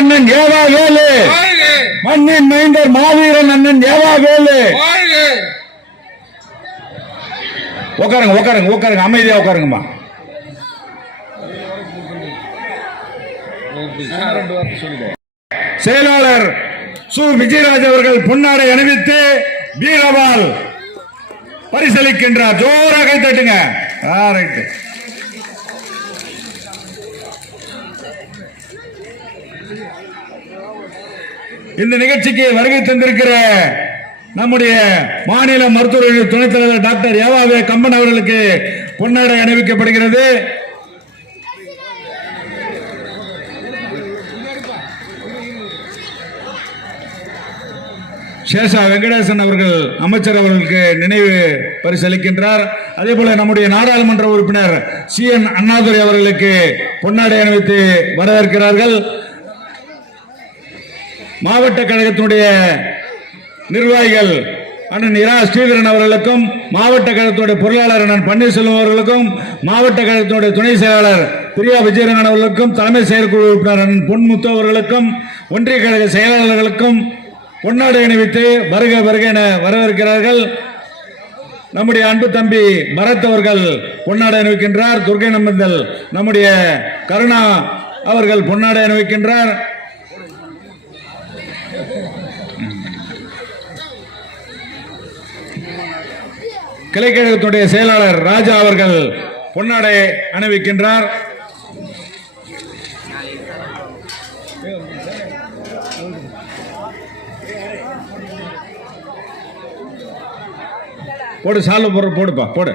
அண்ணன் ஏவா வேலு, மண்ணின் மைந்தர் மாவீரன் அண்ணன் ஏவா வேலு. உட்காருங்க உட்காருங்க உட்காருங்க, அமைதியா உட்காருங்கம்மா. செயலாளர் சு விஜயராஜ் அவர்கள் பொன்னாடை அணிவித்து வீரவால் பரிசளிக்கின்றார். ஜோராக கை தட்டுங்க. இந்த நிகழ்ச்சிக்கு வருகை தந்திருக்கிற நம்முடைய மாநில மருத்துவ துணைத் தலைவர் டாக்டர் ஏவாவே கம்பன் அவர்களுக்கு பொன்னாடை அணிவிக்கப்படுகிறது. சேஷா வெங்கடேசன் அவர்கள் அமைச்சர் அவர்களுக்கு நினைவு பரிசளிக்கின்றார். அதே போல நம்முடைய நாடாளுமன்ற உறுப்பினர் CN அண்ணாதுரை அவர்களுக்கு பொன்னாடை அணிவித்து வரவேற்கிறார்கள். மாவட்ட கழகத்தினுடைய நிர்வாகிகள் அண்ணன் இரா ஸ்ரீதரன் அவர்களுக்கும், மாவட்ட கழகத்தினுடைய பொருளாளர் அண்ணன் பன்னீர்செல்வம் அவர்களுக்கும், மாவட்ட கழகத்தினுடைய துணை செயலாளர் பிரியா விஜயரங்கன் அவர்களுக்கும், தலைமை செயற்குழு உறுப்பினர் அண்ணன் பொன்முத்து அவர்களுக்கும், ஒன்றிய கழக செயலாளர்களுக்கும் பொன்னாடை அணிவித்து வருக வருக என வரவேற்கிறார்கள். நம்முடைய அன்பு தம்பி பரத் அவர்கள் பொன்னாடை அணிவிக்கின்றார். துர்கை நம்பந்தல் நம்முடைய கருணா அவர்கள் பொன்னாடை அணிவிக்கின்றார். கிளைக்கழகத்துடைய செயலாளர் ராஜா அவர்கள் பொன்னாடை அணிவிக்கின்றார். போடு, சால்வ போடுற போடுப்பா, போடு.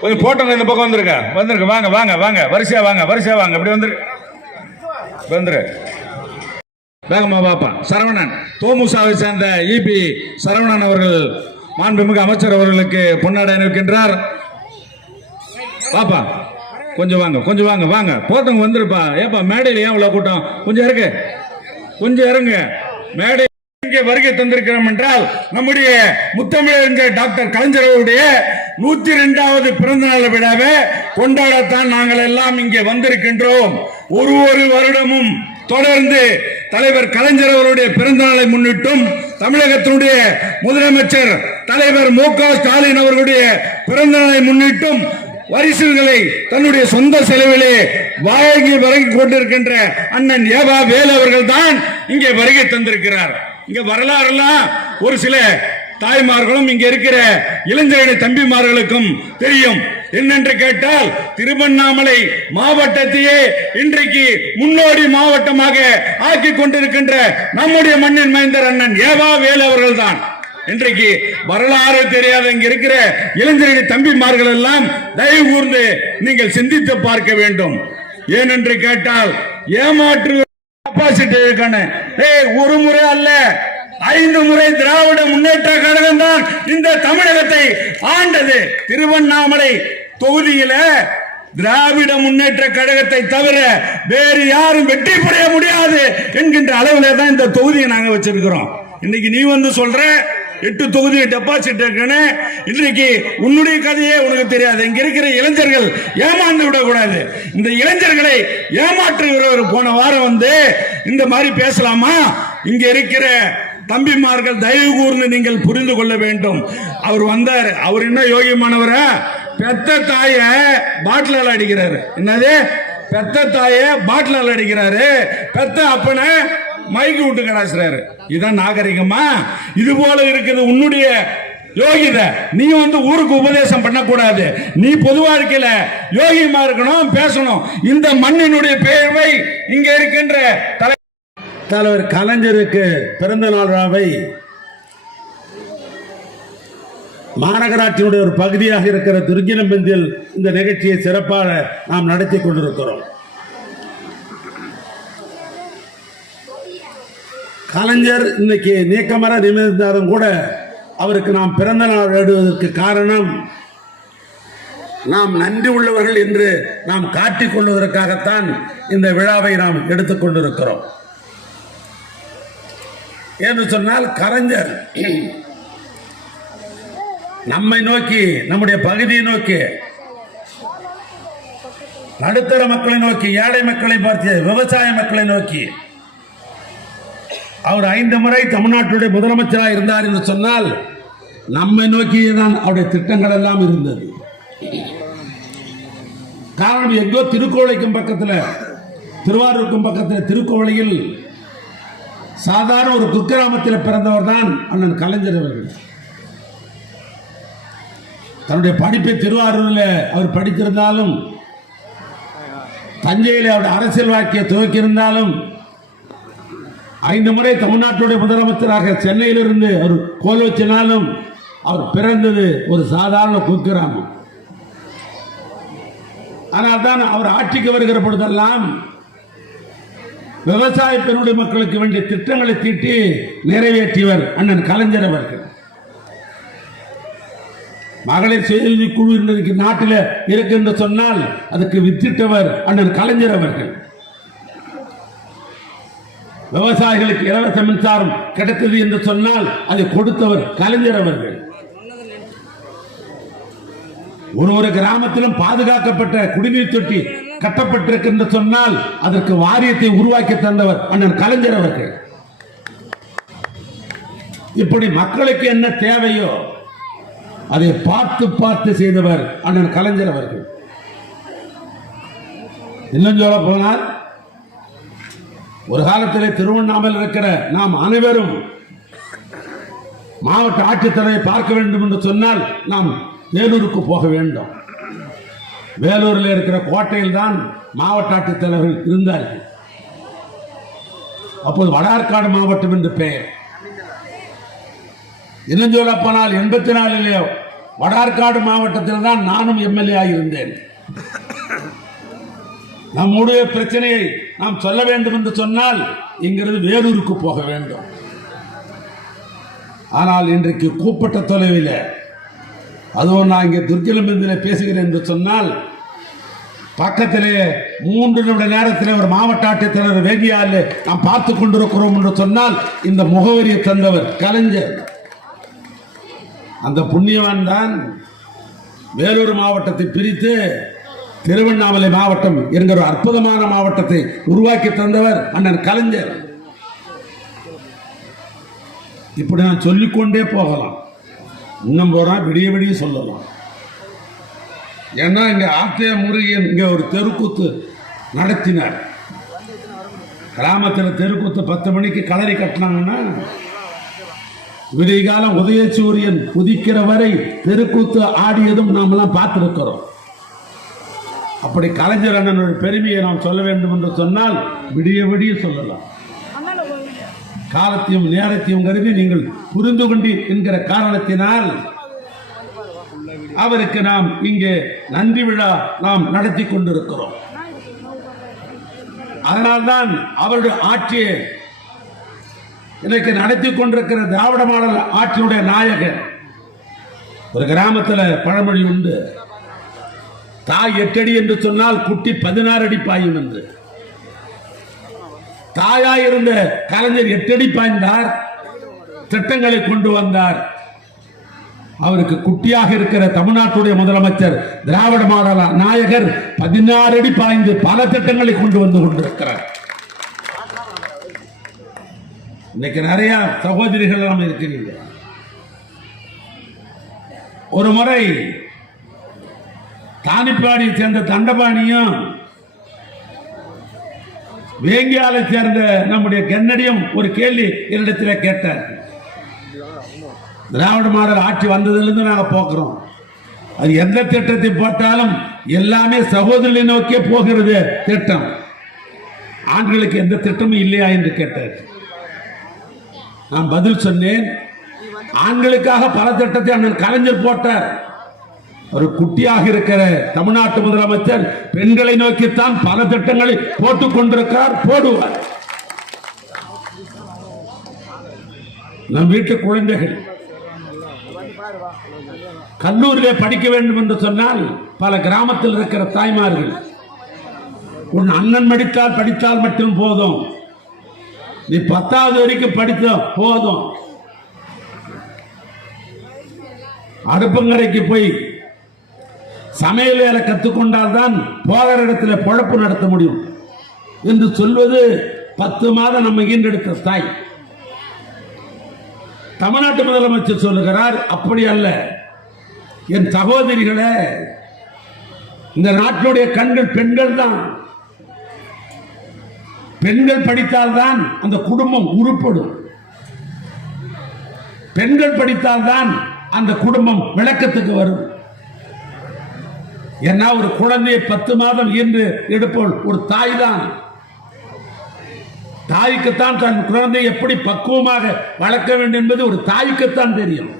கொஞ்சம் போட்டோங்க, இந்த பக்கம் வந்துருங்க, வந்துருங்க, வாங்க வாங்க வாங்க, வரிசையா வாங்க, வரிசையா வாங்க, இப்படி வந்துரு வந்துரு, வேகமா பாப்பா. சரவணன், தோமுசாவை சேர்ந்த EB சரவணன் அவர்கள் மாண்புமிகு அமைச்சர் அவர்களுக்கு பொன்னாடை அணிவிக்கின்றார். பாப்பா கொஞ்சம் வாங்க, கொஞ்சம் வாங்க, வாங்க, போட்டவங்க வந்துருப்பா. ஏப்பா மேடையில் ஏன் இவ்வளவு கூட்டம்? கொஞ்சம் இருக்கு, கொஞ்சம் இறங்க. மேடை இங்கே வருகை தந்திருக்கிறோம் என்றால் நம்முடைய முத்தமிழறிஞர் டாக்டர் கலைஞர் அவருடைய 102வது பிறந்த நாள் விழாவை கொண்டாடத்தான் நாங்கள் எல்லாம் இங்கே வந்திருக்கின்றோம். ஒரு வருடமும் தொடர்ந்து தலைவர் கலைஞர் அவருடைய பிறந்த நாளை முன்னிட்டும், தமிழகத்தினுடைய முதலமைச்சர் தலைவர் MK ஸ்டாலின் அவர்களுடைய பிறந்த நாளை முன்னிட்டும் பரிசுகளை தன்னுடைய சொந்த செலவிலே வழங்கி கொண்டிருக்கின்ற அண்ணன் ஏவா வேலு அவர்கள் தான் இங்கே வருகை தந்திருக்கிறார். இங்க வரலாறுலாம் ஒரு சில தாய்மார்களும் இங்க இருக்கிற இளைஞரணி தம்பிமார்களுக்கும் தெரியும். என்னென்று கேட்டால், திருவண்ணாமலை மாவட்டத்தையே இன்றைக்கு முன்னோடி மாவட்டமாக ஆக்கி கொண்டிருக்கின்ற நம்முடைய மண்ணின் மைந்தர் அண்ணன் ஏவா வேலு அவர்கள் தான். இன்றைக்கு வரலாறு தெரியாத இங்க இருக்கிற இளைஞரணி தம்பிமார்கள் எல்லாம் தயவு கூர்ந்து நீங்கள் சிந்தித்து பார்க்க வேண்டும். ஏனென்று கேட்டால், ஏமாற்று ஒரு முறை அல்ல, 5 முறை திராவிட முன்னேற்ற கழகம் தான் இந்த தமிழகத்தை ஆண்டது. திருவண்ணாமலை தொகுதியில திராவிட முன்னேற்ற கழகத்தை தவிர வேறு யாரும் வெற்றி பெற முடியாது என்கின்ற அளவிலே தான் இந்த தொகுதியை நாங்க வச்சிருக்கிறோம். இன்னைக்கு நீ வந்து சொல்ற 8 தொகுதி டெபாசிட் இருக்குன்னு, இன்றைக்கு உன்னுடைய கதையே உனக்கு தெரியாது. இங்க இருக்கிற இளைஞர்கள் ஏமாந்து விடக்கூடாது. இந்த இளைஞர்களை ஏமாற்றுகிறவர் போன வாரம் வந்து இந்த மாதிரி பேசலாமா? இங்க இருக்கிற தம்பிமார்கள் தயவு கூர்ந்து நீங்கள் புரிந்து கொள்ள வேண்டும். அவர் வந்தார், அவர் என்ன யோகியமானவர, பெத்த தாய பாட்டிலால் அடிக்கிறாரு. என்னது? பெத்த தாய பாட்டிலால் அடிக்கிறாரு, பெத்த அப்பனை மைக்கு விட்டு கடாசுறாரு. இதான் நாகரிகமா? இது போல இருக்குது உன்னுடைய யோகிதை. நீ வந்து ஊருக்கு உபதேசம் பண்ணக்கூடாது. நீ பொது வாழ்க்கையில யோகியமா இருக்கணும், பேசணும். இந்த மண்ணினுடைய பெயர்வை இங்க இருக்கின்ற தலைவர் கலைஞருக்கு பிறந்த நாள் விழாவை மாநகராட்சியினுடைய ஒரு பகுதியாக இருக்கிற துர்கினம்பந்தில் இந்த நிகழ்ச்சியை சிறப்பாக நாம் நடத்தி கொண்டிருக்கிறோம். கலைஞர் இன்னைக்கு நீக்கமர நிமிர்ந்தாலும் கூட அவருக்கு நாம் பிறந்த நாள் எழுதுவதற்கு காரணம் நாம் நன்றி உள்ளவர்கள் என்று நாம் காட்டிக் கொள்வதற்காகத்தான் இந்த விழாவை நாம் எடுத்துக்கொண்டிருக்கிறோம். என்று சொன்னால் கலைஞர் நம்மை நோக்கி, நம்முடைய பகுதியை நோக்கி, நடுத்தர மக்களை நோக்கி, ஏழை மக்களை பார்த்து, விவசாய மக்களை நோக்கி அவர் 5 முறை தமிழ்நாட்டுடைய முதலமைச்சராக இருந்தார் என்று சொன்னால் நம்மை நோக்கியே தான் அவருடைய திட்டங்கள் எல்லாம் இருந்தது. காரணம், எங்கோ திருக்கோவிலுக்கும் பக்கத்தில், திருவாரூருக்கும் பக்கத்தில் திருக்கோவிலையில் சாதாரண ஒரு குக்கிராமத்தில் பிறந்தவர் தான் அண்ணன் கலைஞர் அவர்கள். தன்னுடைய படிப்பை திருவாரூரில் அவர் படித்திருந்தாலும், தஞ்சையில் அவருடைய அரசியல் வாழ்க்கையை துவக்கியிருந்தாலும், 5 முறை தமிழ்நாட்டுடைய முதலமைச்சராக சென்னையிலிருந்து அவர் கோல் வச்சினாலும் அவர் பிறந்தது ஒரு சாதாரண குக்கிராமம். ஆனால் தான் அவர் ஆட்சிக்கு வருகிற பொழுதெல்லாம் விவசாய பெருடைய மக்களுக்கு வேண்டிய திட்டங்களை தீட்டி நிறைவேற்றியவர் அண்ணன் கலைஞர் அவர்கள். மகளிர் சுயஉதவி குழு இன்றைக்கு நாட்டில் இருக்கு என்று சொன்னால் அதுக்கு வித்திட்டவர் அண்ணன் கலைஞர் அவர்கள். விவசாயிகளுக்கு இலவச மின்சாரம் கிடைத்தது என்று சொன்னால் அதை கொடுத்தவர் கலைஞர் அவர்கள். ஒரு கிராமத்திலும் பாதுகாக்கப்பட்ட குடிநீர் தொட்டி கட்டப்பட்டிருக்கு என்று சொன்னால் அதற்கு வாரியத்தை உருவாக்கி தந்தவர் அண்ணன் கலைஞர் அவர்கள். இப்படி மக்களுக்கு என்ன தேவையோ அதை பார்த்து பார்த்து செய்தவர் அண்ணன் கலைஞர் அவர்கள். இன்னும் சொல்ல போனால், ஒரு காலத்திலே திருவண்ணாமலையில் இருக்கிற நாம் அனைவரும் மாவட்ட ஆட்சித்தலைவரை பார்க்க வேண்டும் என்று சொன்னால் நாம் வேலூருக்கு போக வேண்டும். வேலூரில் இருக்கிற கோட்டையில் தான் மாவட்ட ஆட்சித்தலைவர்கள் இருந்தார்கள். அப்போது வடார்காடு மாவட்டம் என்று பெயர். இன்னும் சொல்ல போனால் 84 வடார்காடு மாவட்டத்தில் தான் நானும் எம்எல்ஏ ஆகியிருந்தேன். நம்முடைய பிரச்சனையை நாம் சொல்ல வேண்டும் என்று சொன்னால் இங்கிருந்து வேலூருக்கு போக வேண்டும். ஆனால் இன்றைக்கு கூப்பிட்ட தொலைவில், அதுவும் நான் இங்கே துர்க்கிலம்பந்தில் பேசுகிறேன் என்று சொன்னால் பக்கத்திலே 3 நிமிட நேரத்தில் ஒரு மாவட்ட ஆட்சித்தலைவர் வேதியால் நாம் பார்த்து கொண்டிருக்கிறோம் என்று சொன்னால் இந்த முகவரியை தந்தவர் கலைஞர். அந்த புண்ணியவான் தான் வேலூர் மாவட்டத்தை பிரித்து திருவண்ணாமலை மாவட்டம் என்கிற அற்புதமான மாவட்டத்தை உருவாக்கி தந்தவர் அண்ணன் கலைஞர். இப்படி நான் சொல்லிக்கொண்டே போகலாம். இன்னும் போறா விடிய விடிய சொல்லலாம். ஏன்னா இங்க ஆத்திய முருகன் இங்க ஒரு தெருக்கூத்து நடத்தினார். கிராமத்தில் தெருக்கூத்து 10 மணிக்கு களரி கட்டினாங்கன்னா விடிய காலம் உதய சூரியன் உதிக்கிற வரை தெருக்கூத்து ஆடியதும் நாமெல்லாம் பார்த்திருக்கிறோம். அப்படி கலைஞர் அண்ணனோட பெருமையை நாம் சொல்ல வேண்டும் என்று சொன்னால் விடிய விடிய சொல்லலாம். காலத்தையும் நேரத்தையும் கருதி நீங்கள் புரிந்து கொண்டு என்கிற காரணத்தினால் அவருக்கு நாம் இங்கே நன்றி விழா நாம் நடத்தி கொண்டிருக்கிறோம். அதனால்தான் அவருடைய ஆட்சியை இன்னைக்கு நடத்தி கொண்டிருக்கிற திராவிட மாடல் ஆட்சியுடைய நாயகர். ஒரு கிராமத்தில் பழமொழி உண்டு, தாய் 8 அடி என்று சொன்னால் குட்டி 16 அடி பாயும் என்று. தாயாய் இருந்த கலைஞர் 8 அடி பாய்ந்தார், திட்டங்களை கொண்டு வந்தார். அவருக்கு குட்டியாக இருக்கிற தமிழ்நாட்டுடைய முதலமைச்சர் திராவிட மாடல் நாயகர் 16 அடி பாய்ந்து பல திட்டங்களை கொண்டு வந்து கொண்டிருக்கிறார். இன்னைக்கு நிறைய சகோதரிகள் எல்லாம் இருக்கிறீங்க. ஒரு முறை தானிப்பாடியை சேர்ந்த தண்டபாணியும் வேங்கியாலை சேர்ந்த நம்முடைய கன்னடியும் ஒரு கேள்வி என்னிடத்தில் கேட்டார். திராவிட மாடல் ஆட்சி வந்ததிலிருந்து நாங்கள் போக்குறோம், அது எந்த திட்டத்தை போட்டாலும் எல்லாமே சகோதரி நோக்கியே போகிறது திட்டம், ஆண்களுக்கு எந்த திட்டமும் இல்லையா என்று கேட்டார். நான் பதில் சொன்னேன், ஆண்களுக்காக பல திட்டத்தை அண்ணன் கலைஞர் போட்டார். ஒரு குட்டியாக இருக்கிற தமிழ்நாட்டு முதலமைச்சர் பெண்களை நோக்கித்தான் பல திட்டங்களை போட்டுக் கொண்டிருக்கிறார், போடுவார். நம் வீட்டு குழந்தைகள் கல்லூரியிலே படிக்க வேண்டும் என்று சொன்னால் பல கிராமத்தில் இருக்கிற தாய்மார்கள் உன் அண்ணன் படித்தால் மட்டும் போதும், நீ 10வது வரைக்கும் படித்த போதும், அடுப்பங்கரைக்கு போய் சமையல் வேலை கற்றுக்கொண்டால் தான் போகிற இடத்துல பொழப்பு நடத்த முடியும் என்று சொல்வது 10 மாதம் நம்ம ஈண்டெடுத்த தாய். தமிழ்நாட்டு முதலமைச்சர் சொல்லுகிறார், அப்படி அல்ல என் சகோதரிகளே, இந்த நாட்டினுடைய கண்கள் பெண்கள் தான். பெண்கள் படித்தால்தான் அந்த குடும்பம் உருப்படும். பெண்கள் படித்தால்தான் அந்த குடும்பம் விளக்கத்துக்கு வரும். ஏன்னா ஒரு குழந்தையை 10 மாதம் ஈன்று எடுப்போம் ஒரு தாய் தான். தாய்க்குத்தான் தன் குழந்தையை எப்படி பக்குவமாக வளர்க்க வேண்டும் என்பது ஒரு தாய்க்குத்தான் தெரியும்.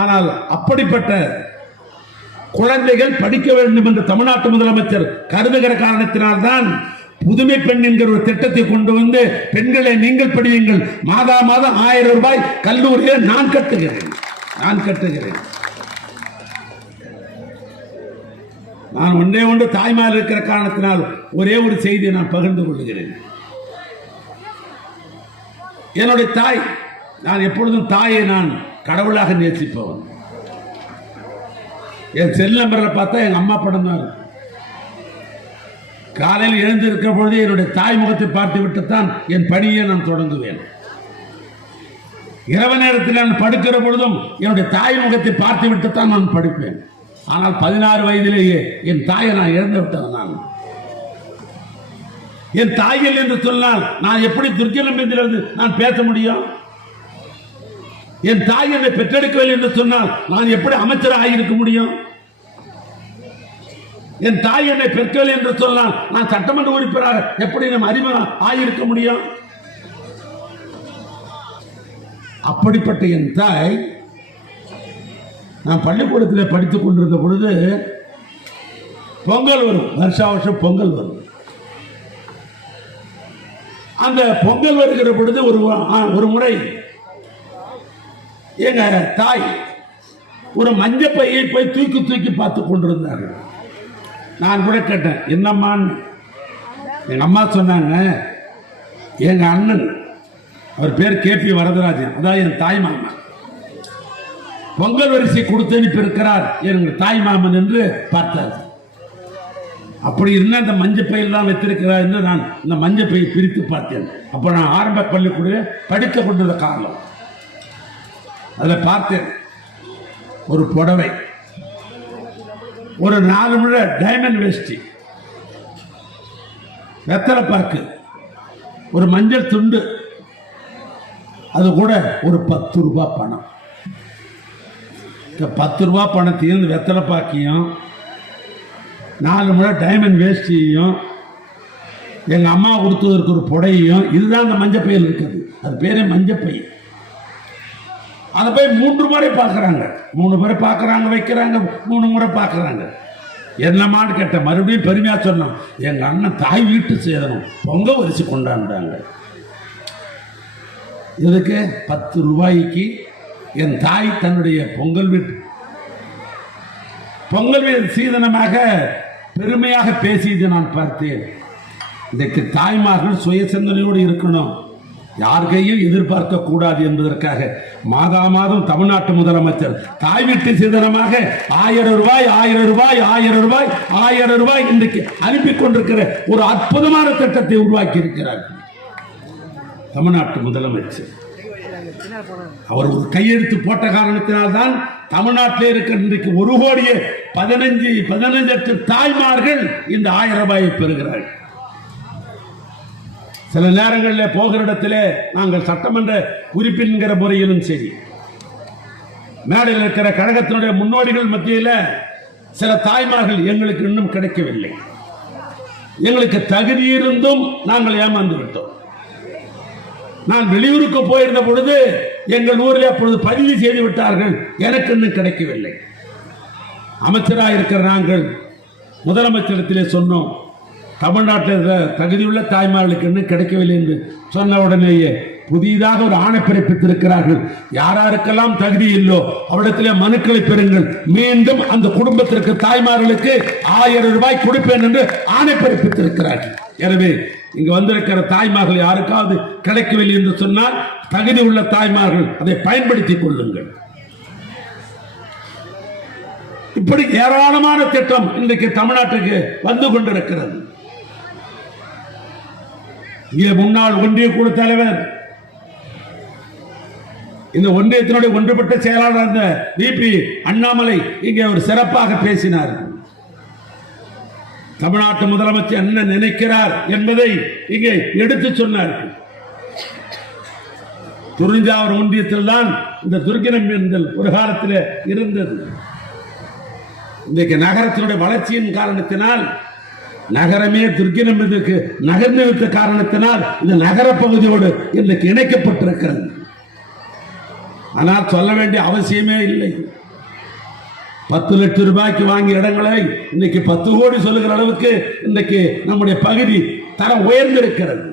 ஆனால் அப்படிப்பட்ட குழந்தைகள் படிக்க வேண்டும் என்று தமிழ்நாட்டு முதலமைச்சர் கருதுகிற காரணத்தினால்தான் புதுமை பெண் என்கிற ஒரு திட்டத்தை கொண்டு வந்து, பெண்களை நீங்கள் படியுங்கள், மாதா மாதம் 1000 ரூபாய் கல்லூரியில் நான் கட்டுகிறேன். நான் ஒன்று தாய்மார் இருக்கிற காரணத்தினால் ஒரே ஒரு செய்தியை நான் பகிர்ந்து கொள்கிறேன். என்னுடைய தாய், நான் எப்பொழுதும் தாயை நான் கடவுளாக நேசிப்பவன். என் செல் நம்பரில் பார்த்தா எங்க அம்மா படம் தான் இருக்கும். காலையில் எழுந்திருக்கிற பொழுது என்னுடைய தாய் முகத்தை பார்த்து விட்டுத்தான் என் பணியை நான் தொடங்குவேன். இரவு நேரத்தில் நான் படுக்கிற பொழுதும் என்னுடைய தாய் முகத்தை பார்த்து விட்டுத்தான் நான் படுப்பேன். ஆனால் 16 வயதிலேயே என் தாயை நான் இழந்து விட்டவன். நான் என் தாய்கள் என்று சொன்னால் நான் எப்படி துர்க்கலம்பிலிருந்து நான் பேச முடியும்? என் தாய் என்னை பெற்றெடுக்கவில்லை என்று சொன்னால் நான் எப்படி அமைச்சர் ஆகியிருக்க முடியும்? என் தாய் என்னை பெற்கவில்லை என்று சொன்னால் நான் சட்டமன்ற உறுப்பினராக எப்படி நம்ம அறிமுகம் ஆகியிருக்க முடியும்? அப்படிப்பட்ட என் தாய், நான் பள்ளிக்கூடத்தில் படித்துக் கொண்டிருந்த பொழுது பொங்கல் வரும், வருஷம் பொங்கல் வரும். அந்த பொங்கல் வருகிற பொழுது ஒரு முறை எங்க தாய் ஒரு மஞ்சள் பையை போய் தூக்கி பார்த்து கொண்டிருந்தார்கள். நான் கூட கேட்டேன், என்னம்மான்னு. எங்க அம்மா சொன்னாங்க, எங்க அண்ணன், அவர் பேர் KP வரதராஜன், அதான் என் தாய் மாமா, பொங்கல் வரிசை கொடுத்து அனுப்பி இருக்கிறார் எங்கள் தாய் மாமன் என்று பார்த்தார். அப்படி இருந்தால் அந்த மஞ்சள் பையில் தான் வைத்திருக்கிறார் என்று நான் இந்த மஞ்சள் பையை பிரித்து பார்த்தேன். அப்போ நான் ஆரம்ப பள்ளிக்கூட படித்துக் கொண்டிருந்த காலம். அதில் பார்த்தேன் ஒரு புடவை, ஒரு 4 முழ டைமண்ட் வேஷ்டி, வெத்தலை பாக்கு, ஒரு மஞ்சள் துண்டு, அது கூட ஒரு 10 ரூபாய் பணம். 10 ரூபாய் பணத்தையும் வெத்தலை பாக்கியும் 4 முறை டைமண்ட் வேஷ்டியையும் எங்க அம்மா கொடுத்ததற்கு ஒரு புடையையும், இதுதான் அந்த மஞ்சள் பையில் இருக்குது. அது பேரே மஞ்சள் பை. அதை போய் 3 முறை பார்க்குறாங்க, 3 முறை பார்க்குறாங்க, வைக்கிறாங்க, 3 முறை பார்க்குறாங்க. என்னமான்னு கேட்டேன். மறுபடியும் பெருமையா சொன்னான், எங்க அண்ணன் தாய் வீட்டு சேதனம் பொங்கல் வரிசை கொண்டாண்டாங்க. இதுக்கு 10 ரூபாய்க்கு என் தாய் தன்னுடைய பொங்கல் வீட்டு சீதனமாக பெருமையாக பேசியது நான் பார்த்தேன். இன்றைக்கு தாய்மார்கள் சுய சிந்தனையோடு இருக்கணும், யார் கையும் எதிர்பார்க்க கூடாது என்பதற்காக மாதா மாதம் தமிழ்நாட்டு முதலமைச்சர் தாய் வீட்டு சீதனமாக 1000 ரூபாய் 1000 ரூபாய் 1000 ரூபாய் 1000 ரூபாய் இன்றைக்கு அனுப்பி கொண்டிருக்கிற ஒரு அற்புதமான திட்டத்தை உருவாக்கி இருக்கிறார் தமிழ்நாட்டு முதலமைச்சர். அவர் ஒரு கையெழுத்து போட்ட காரணத்தினால்தான் தமிழ்நாட்டிலே இருக்கிற இன்றைக்கு 1,15 லட்சம் தாய்மார்கள் இந்த 1000 ரூபாயை பெறுகிறார்கள். சில நேரங்களில் போகிற இடத்திலே நாங்கள் சட்டமன்ற உறுப்பின்கிற முறையிலும் சரி, மேடையில் இருக்கிற கழகத்தினுடைய முன்னோடிகள் மத்தியில் சில தாய்மார்கள் எங்களுக்கு இன்னும் கிடைக்கவில்லை, எங்களுக்கு தகுதி இருந்தும் நாங்கள் ஏமாந்து விட்டோம். நான் வெளியூருக்கு போயிருந்த பொழுது எங்கள் ஊரில் அப்பொழுது பதிவு செய்து விட்டார்கள், எனக்கு இன்னும் கிடைக்கவில்லை. அமைச்சராக இருக்கிற நாங்கள் முதலமைச்சரிடத்திலே சொன்னோம், தமிழ்நாட்டில் தகுதியுள்ள தாய்மார்களுக்கு இன்னும் கிடைக்கவில்லை என்று சொன்ன உடனேயே புதிதாக ஒரு ஆணை பிறப்பித்திருக்கிறார்கள். யாராருக்கெல்லாம் தகுதி இல்லோ அவரிடத்திலே மனுக்களை பெறுங்கள், மீண்டும் அந்த குடும்பத்திற்கு தாய்மார்களுக்கு 1000 ரூபாய் கொடுப்பேன் என்று ஆணை பிறப்பித்திருக்கிறார்கள். எனவே இங்கு வந்திருக்கிற தாய்மார்கள் யாருக்காவது கிடைக்கவில்லை என்று சொன்னால் தகுதி உள்ள தாய்மார்கள் அதை பயன்படுத்திக் கொள்ளுங்கள். இப்படி ஏராளமான திட்டம் இன்றைக்கு தமிழ்நாட்டுக்கு வந்து கொண்டிருக்கிறது. இங்கே முன்னாள் ஒன்றிய குழு தலைவர், இந்த ஒன்றியத்தினுடைய ஒன்றுபட்ட செயலாளர் அந்த விபி அண்ணாமலை இங்கே ஒரு சிறப்பாக பேசினார். தமிழ்நாட்டு முதலமைச்சர் என்ன நினைக்கிறார் என்பதை இங்கே எடுத்து சொன்னார்கள். துறிஞ்சாவூர் ஒன்றியத்தில் தான் இந்த துர்க்கினம்பெண்கள் ஒரு காலத்தில் இருந்தது. இன்றைக்கு நகரத்தினுடைய வளர்ச்சியின் காரணத்தினால், நகரமே துர்க்கினம்பெண்களுக்கு நகர்ந்து விட்ட காரணத்தினால் இந்த நகர பகுதியோடு இன்றைக்கு இணைக்கப்பட்டிருக்கிறது. ஆனால் சொல்ல வேண்டிய அவசியமே இல்லை. 10 லட்சம் ரூபாய்க்கு வாங்கிய இடங்களை இன்னைக்கு 10 கோடி சொல்லுகிற அளவுக்கு இன்றைக்கு நம்முடைய பகுதி தரம் உயர்ந்திருக்கிறது.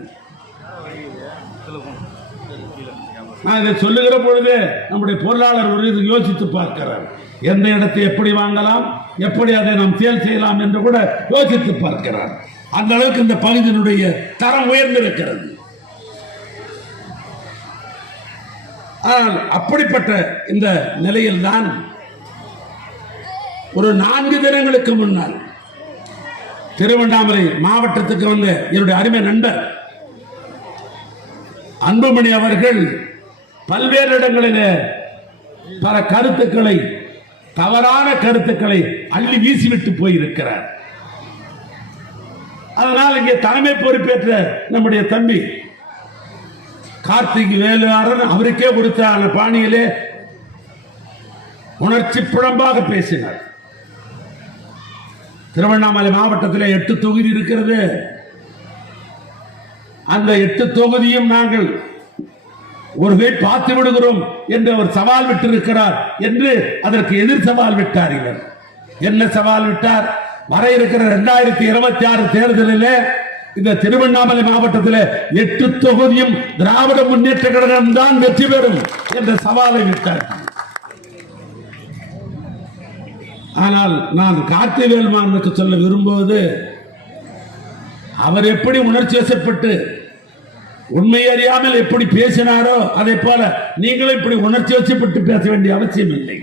நான் இதை சொல்லுகிற பொழுது நம்முடைய பொருளாளர் ஒரு இது யோசித்து பார்க்கிறார். எந்த இடத்தை எப்படி வாங்கலாம், எப்படி அதை நாம் சேல் செய்யலாம் என்று கூட யோசித்து பார்க்கிறார். அந்த அளவுக்கு இந்த பகுதியினுடைய தரம் உயர்ந்திருக்கிறது. ஆனால் அப்படிப்பட்ட இந்த நிலையில் தான் ஒரு 4 தினங்களுக்கு முன்னால் திருவண்ணாமலை மாவட்டத்துக்கு வந்த என்னுடைய அருமை நண்பர் அன்புமணி அவர்கள் பல்வேறு இடங்களில் பல கருத்துக்களை, தவறான கருத்துக்களை அள்ளி வீசிவிட்டு போயிருக்கிறார். அதனால் இங்கே தலைமை பொறுப்பேற்ற நம்முடைய தம்பி கார்த்திக் வேலுவாரன் அவருக்கே கொடுத்த பாணியிலே உணர்ச்சி புலம்பாக பேசினார். திருவண்ணாமலை மாவட்டத்தில் 8 தொகுதி இருக்கிறது. அந்த 8 தொகுதியும் நாங்கள் ஒருவே பார்த்து விடுகிறோம் என்று ஒரு சவால் விட்டிருக்கிறார் என்று அதற்கு எதிர் சவால் விட்டார். இவர் என்ன சவால் விட்டார்? வர இருக்கிற 2026 தேர்தலில் இந்த திருவண்ணாமலை மாவட்டத்தில் 8 தொகுதியும் திராவிட முன்னேற்ற கழகம் தான் வெற்றி பெறும் என்ற சவாலை விட்டார். ஆனால் நான் கார்த்திவேல்மானுக்கு சொல்ல விரும்புவது, அவர் எப்படி உணர்ச்சி வசப்பட்டு உண்மை அறியாமல் எப்படி பேசினாரோ அதை போல நீங்களும் இப்படி உணர்ச்சி வசப்பட்டு பேச வேண்டிய அவசியம் இல்லை.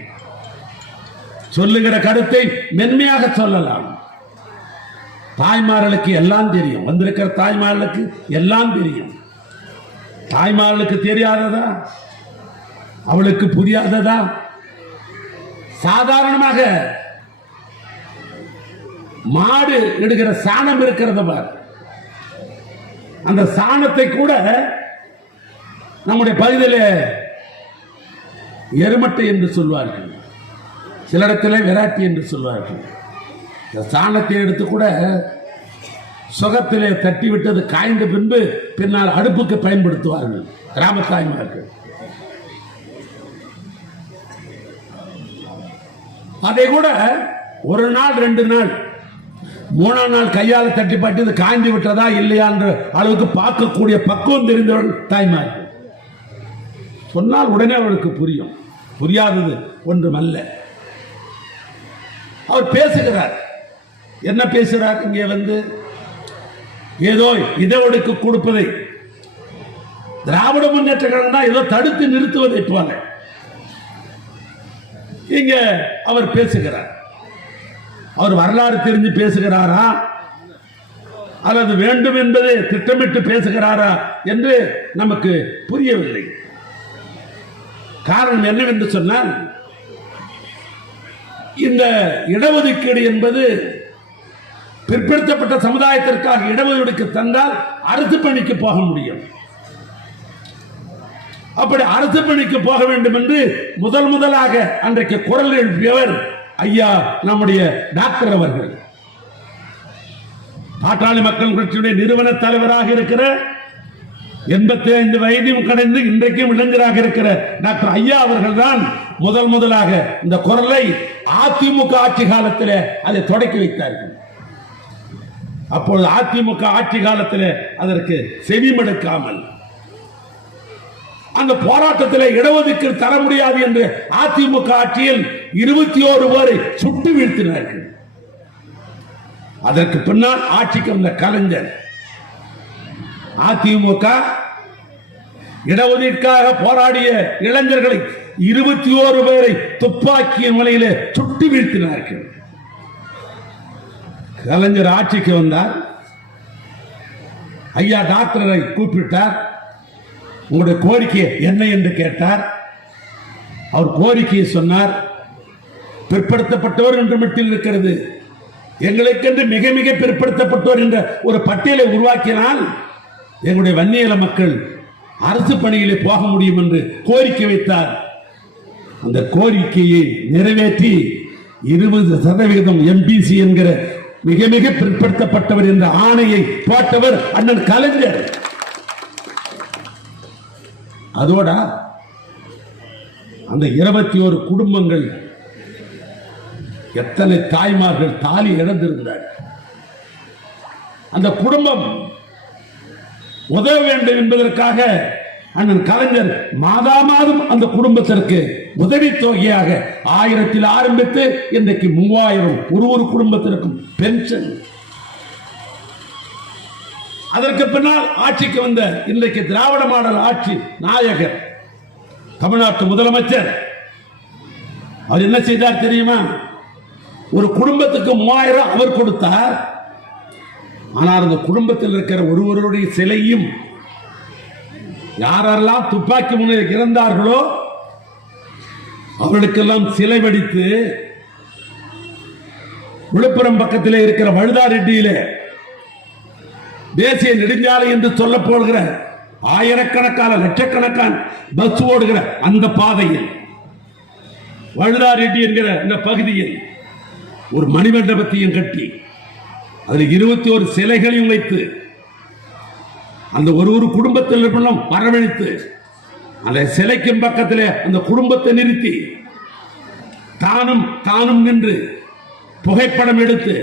சொல்லுகிற கருத்தை மென்மையாக சொல்லலாம். தாய்மார்களுக்கு எல்லாம் தெரியும், வந்திருக்கிற தாய்மார்களுக்கு எல்லாம் தெரியும். தாய்மார்களுக்கு தெரியாததா? அவளுக்கு புரியாததா? சாதாரணமாக மாடு எடுக்கிற சாணம் இருக்கிறத பார், அந்த சாணத்தை கூட நம்முடைய பகுதியில் எருமட்டை என்று சொல்வார்கள், சில இடத்துல விராட்டி என்று சொல்வார்கள். இந்த சாணத்தை எடுத்து கூட சுகத்திலே தட்டி விட்டது காய்ந்த பின்பு பின்னால் அடுப்புக்கு பயன்படுத்துவார்கள் கிராம தாய்மார்கள். அதை கூட ஒரு நாள் 2 நாள் 3ஆம் நாள் கையால் தட்டி பாட்டு இது காய்ந்து விட்டதா இல்லையா என்ற அளவுக்கு பார்க்கக்கூடிய பக்குவம் தெரிந்தவர்கள் தாய்மார்கள். சொன்னால் உடனே அவர்களுக்கு புரியும். புரியாதது ஒன்றுமல்ல. அவர் பேசுகிறார். என்ன பேசுகிறார்? இங்கே வந்து ஏதோ இதோடுக்கு கொடுப்பதை திராவிட முன்னேற்ற கழகம் தான் ஏதோ தடுத்து நிறுத்துவதை போல இங்க அவர் பேசுகிறார். அவர் வரலாறு தெரிஞ்சு பேசுகிறாரா அல்லது வேண்டும் என்பதை திட்டமிட்டு பேசுகிறாரா என்று நமக்கு புரியவில்லை. காரணம் என்னவென்று சொன்னால், இந்த இடஒதுக்கீடு என்பது பிற்படுத்தப்பட்ட சமுதாயத்திற்காக இடஒதுக்கீடு தந்தால் அரசு பணிக்கு போக முடியும். அப்படி அரசு பணிக்கு போக வேண்டும் என்று முதலாக அன்றைக்கு குரல் எழுப்பியவர் ஐயா நம்முடைய டாக்டர் அவர்கள். பாட்டாளி மக்கள் கட்சியுடைய நிறுவன தலைவராக இருக்கிற 85 வயதையும் கடந்து இன்றைக்கும் இளைஞராக இருக்கிற டாக்டர் ஐயா அவர்கள் தான் முதலாக இந்த குரலை அதிமுக ஆட்சி காலத்தில் அதை தொடக்கி வைத்தார்கள். அப்பொழுது அதிமுக ஆட்சி காலத்தில் அதற்கு செவிமடுக்காமல் அந்த போராட்டத்தில் இடஒதுக்கீடு தர முடியாது என்று அதிமுக ஆட்சியில் 21 பேரை சுட்டு வீழ்த்தினார்கள். அதற்கு பின்னால் ஆட்சிக்கு வந்த கலைஞர் அதிமுக இடஒதுக்கீடுக்காக போராடிய இளைஞர்களை 21 பேரை துப்பாக்கிய முனையிலே சுட்டு வீழ்த்தினார்கள். கலைஞர் ஆட்சிக்கு வந்தார். ஐயா டாக்டரை கூப்பிட்டார். உங்களுடைய கோரிக்கை என்ன என்று கேட்டார். அவர் கோரிக்கையை சொன்னார். பிற்படுத்தப்பட்டவர் என்ற மட்டில் இருக்கிறது, எங்களுக்கென்று மிக மிக பிற்படுத்தப்பட்டோர் என்ற ஒரு பட்டியலை உருவாக்கினால் எங்களுடைய வன்னியல மக்கள் அரசு பணியிலே போக முடியும் என்று கோரிக்கை வைத்தார். அந்த கோரிக்கையை நிறைவேற்றி 20% எம்பிசி என்கிற மிக மிக பிற்படுத்தப்பட்டவர் என்ற ஆணையை போட்டவர் அண்ணன் கலைஞர். அதோட அந்த 21 குடும்பங்கள், எத்தனை தாய்மார்கள் தாலி இழந்திருந்தார். அந்த குடும்பம் உதவ வேண்டும் என்பதற்காக அண்ணன் கலைஞர் மாதா மாதம் அந்த குடும்பத்திற்கு உதவி தொகையாக 1000 ஆரம்பித்து இன்றைக்கு 3000 ஒரு குடும்பத்திற்கும் பென்ஷன். அதற்கு பின்னால் ஆட்சிக்கு வந்த இன்றைக்கு திராவிட மாடல் ஆட்சி நாயகர் தமிழ்நாட்டு முதலமைச்சர் அவர் என்ன செய்தார் தெரியுமா? ஒரு குடும்பத்துக்கு 3000 அவர் கொடுத்தார். ஆனால் அந்த குடும்பத்தில் இருக்கிற ஒருவருடைய சிலையும் யாரெல்லாம் துப்பாக்கி முனையில் இறந்தார்களோ அவர்களுக்கெல்லாம் சிலை வடித்து விழுப்புரம் பக்கத்தில் இருக்கிற வழுதாரெட்டியிலே தேசிய நெடுஞ்சாலை என்று சொல்ல போகிற ஆயிரக்கணக்கான லட்சக்கணக்கான பஸ் ஓடுகிற அந்த பாதையில் வழுதாரெட்டி என்கிற இந்த பகுதியில் ஒரு மணிமண்டபத்தையும் கட்டி அதில் 21 சிலைகளையும் வைத்து அந்த ஒரு குடும்பத்தில் வரவழைத்து அந்த சிலைக்கும் பக்கத்தில் அந்த குடும்பத்தை நிறுத்தி தானும் நின்று புகைப்படம் எடுத்து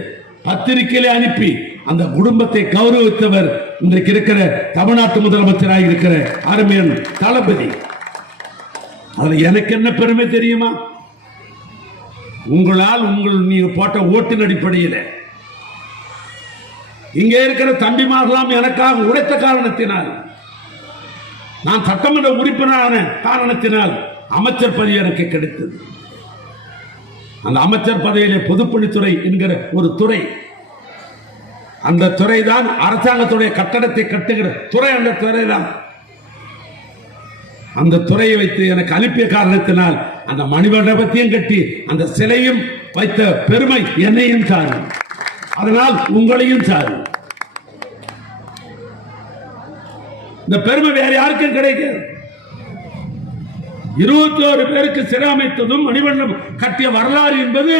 பத்திரிகையிலே அனுப்பி அந்த குடும்பத்தை கௌரவித்தவர் இன்றைக்கு இருக்கிற தமிழ்நாட்டு முதலமைச்சராக இருக்கிற அருமையன் தளபதி. அதுல எனக்கு என்ன பெருமை தெரியுமா? உங்களால் நீங்க போட்ட ஓட்டின் அடிப்படையில் இங்கே இருக்கிற தம்பிமாரெல்லாம் எனக்காக உழைத்த காரணத்தினால், நான் சட்டமன்ற உறுப்பினரான காரணத்தினால் அமைச்சர் பதவி எனக்கு கிடைத்தது. அந்த அமைச்சர் பதவியிலே பொதுப்பணித்துறை என்கிற ஒரு துறை, அந்த துறை தான் அரசாங்கத்துடைய கட்டடத்தை கட்டுகிற துறை. அந்த துறை தான் அந்த துறையை வைத்து எனக்கு அனுப்பிய காரணத்தினால் அந்த மணிமண்டபத்தையும் கட்டி அந்த சிலையும் வைத்த பெருமை என்னையும் சாரும், அதனால் உங்களையும் சாரும். இந்த பெருமை வேற யாருக்கும் கிடைக்காது. 21 பேருக்கு சிலை அமைத்ததும் மணிமண்டபம் கட்டிய வரலாறு என்பது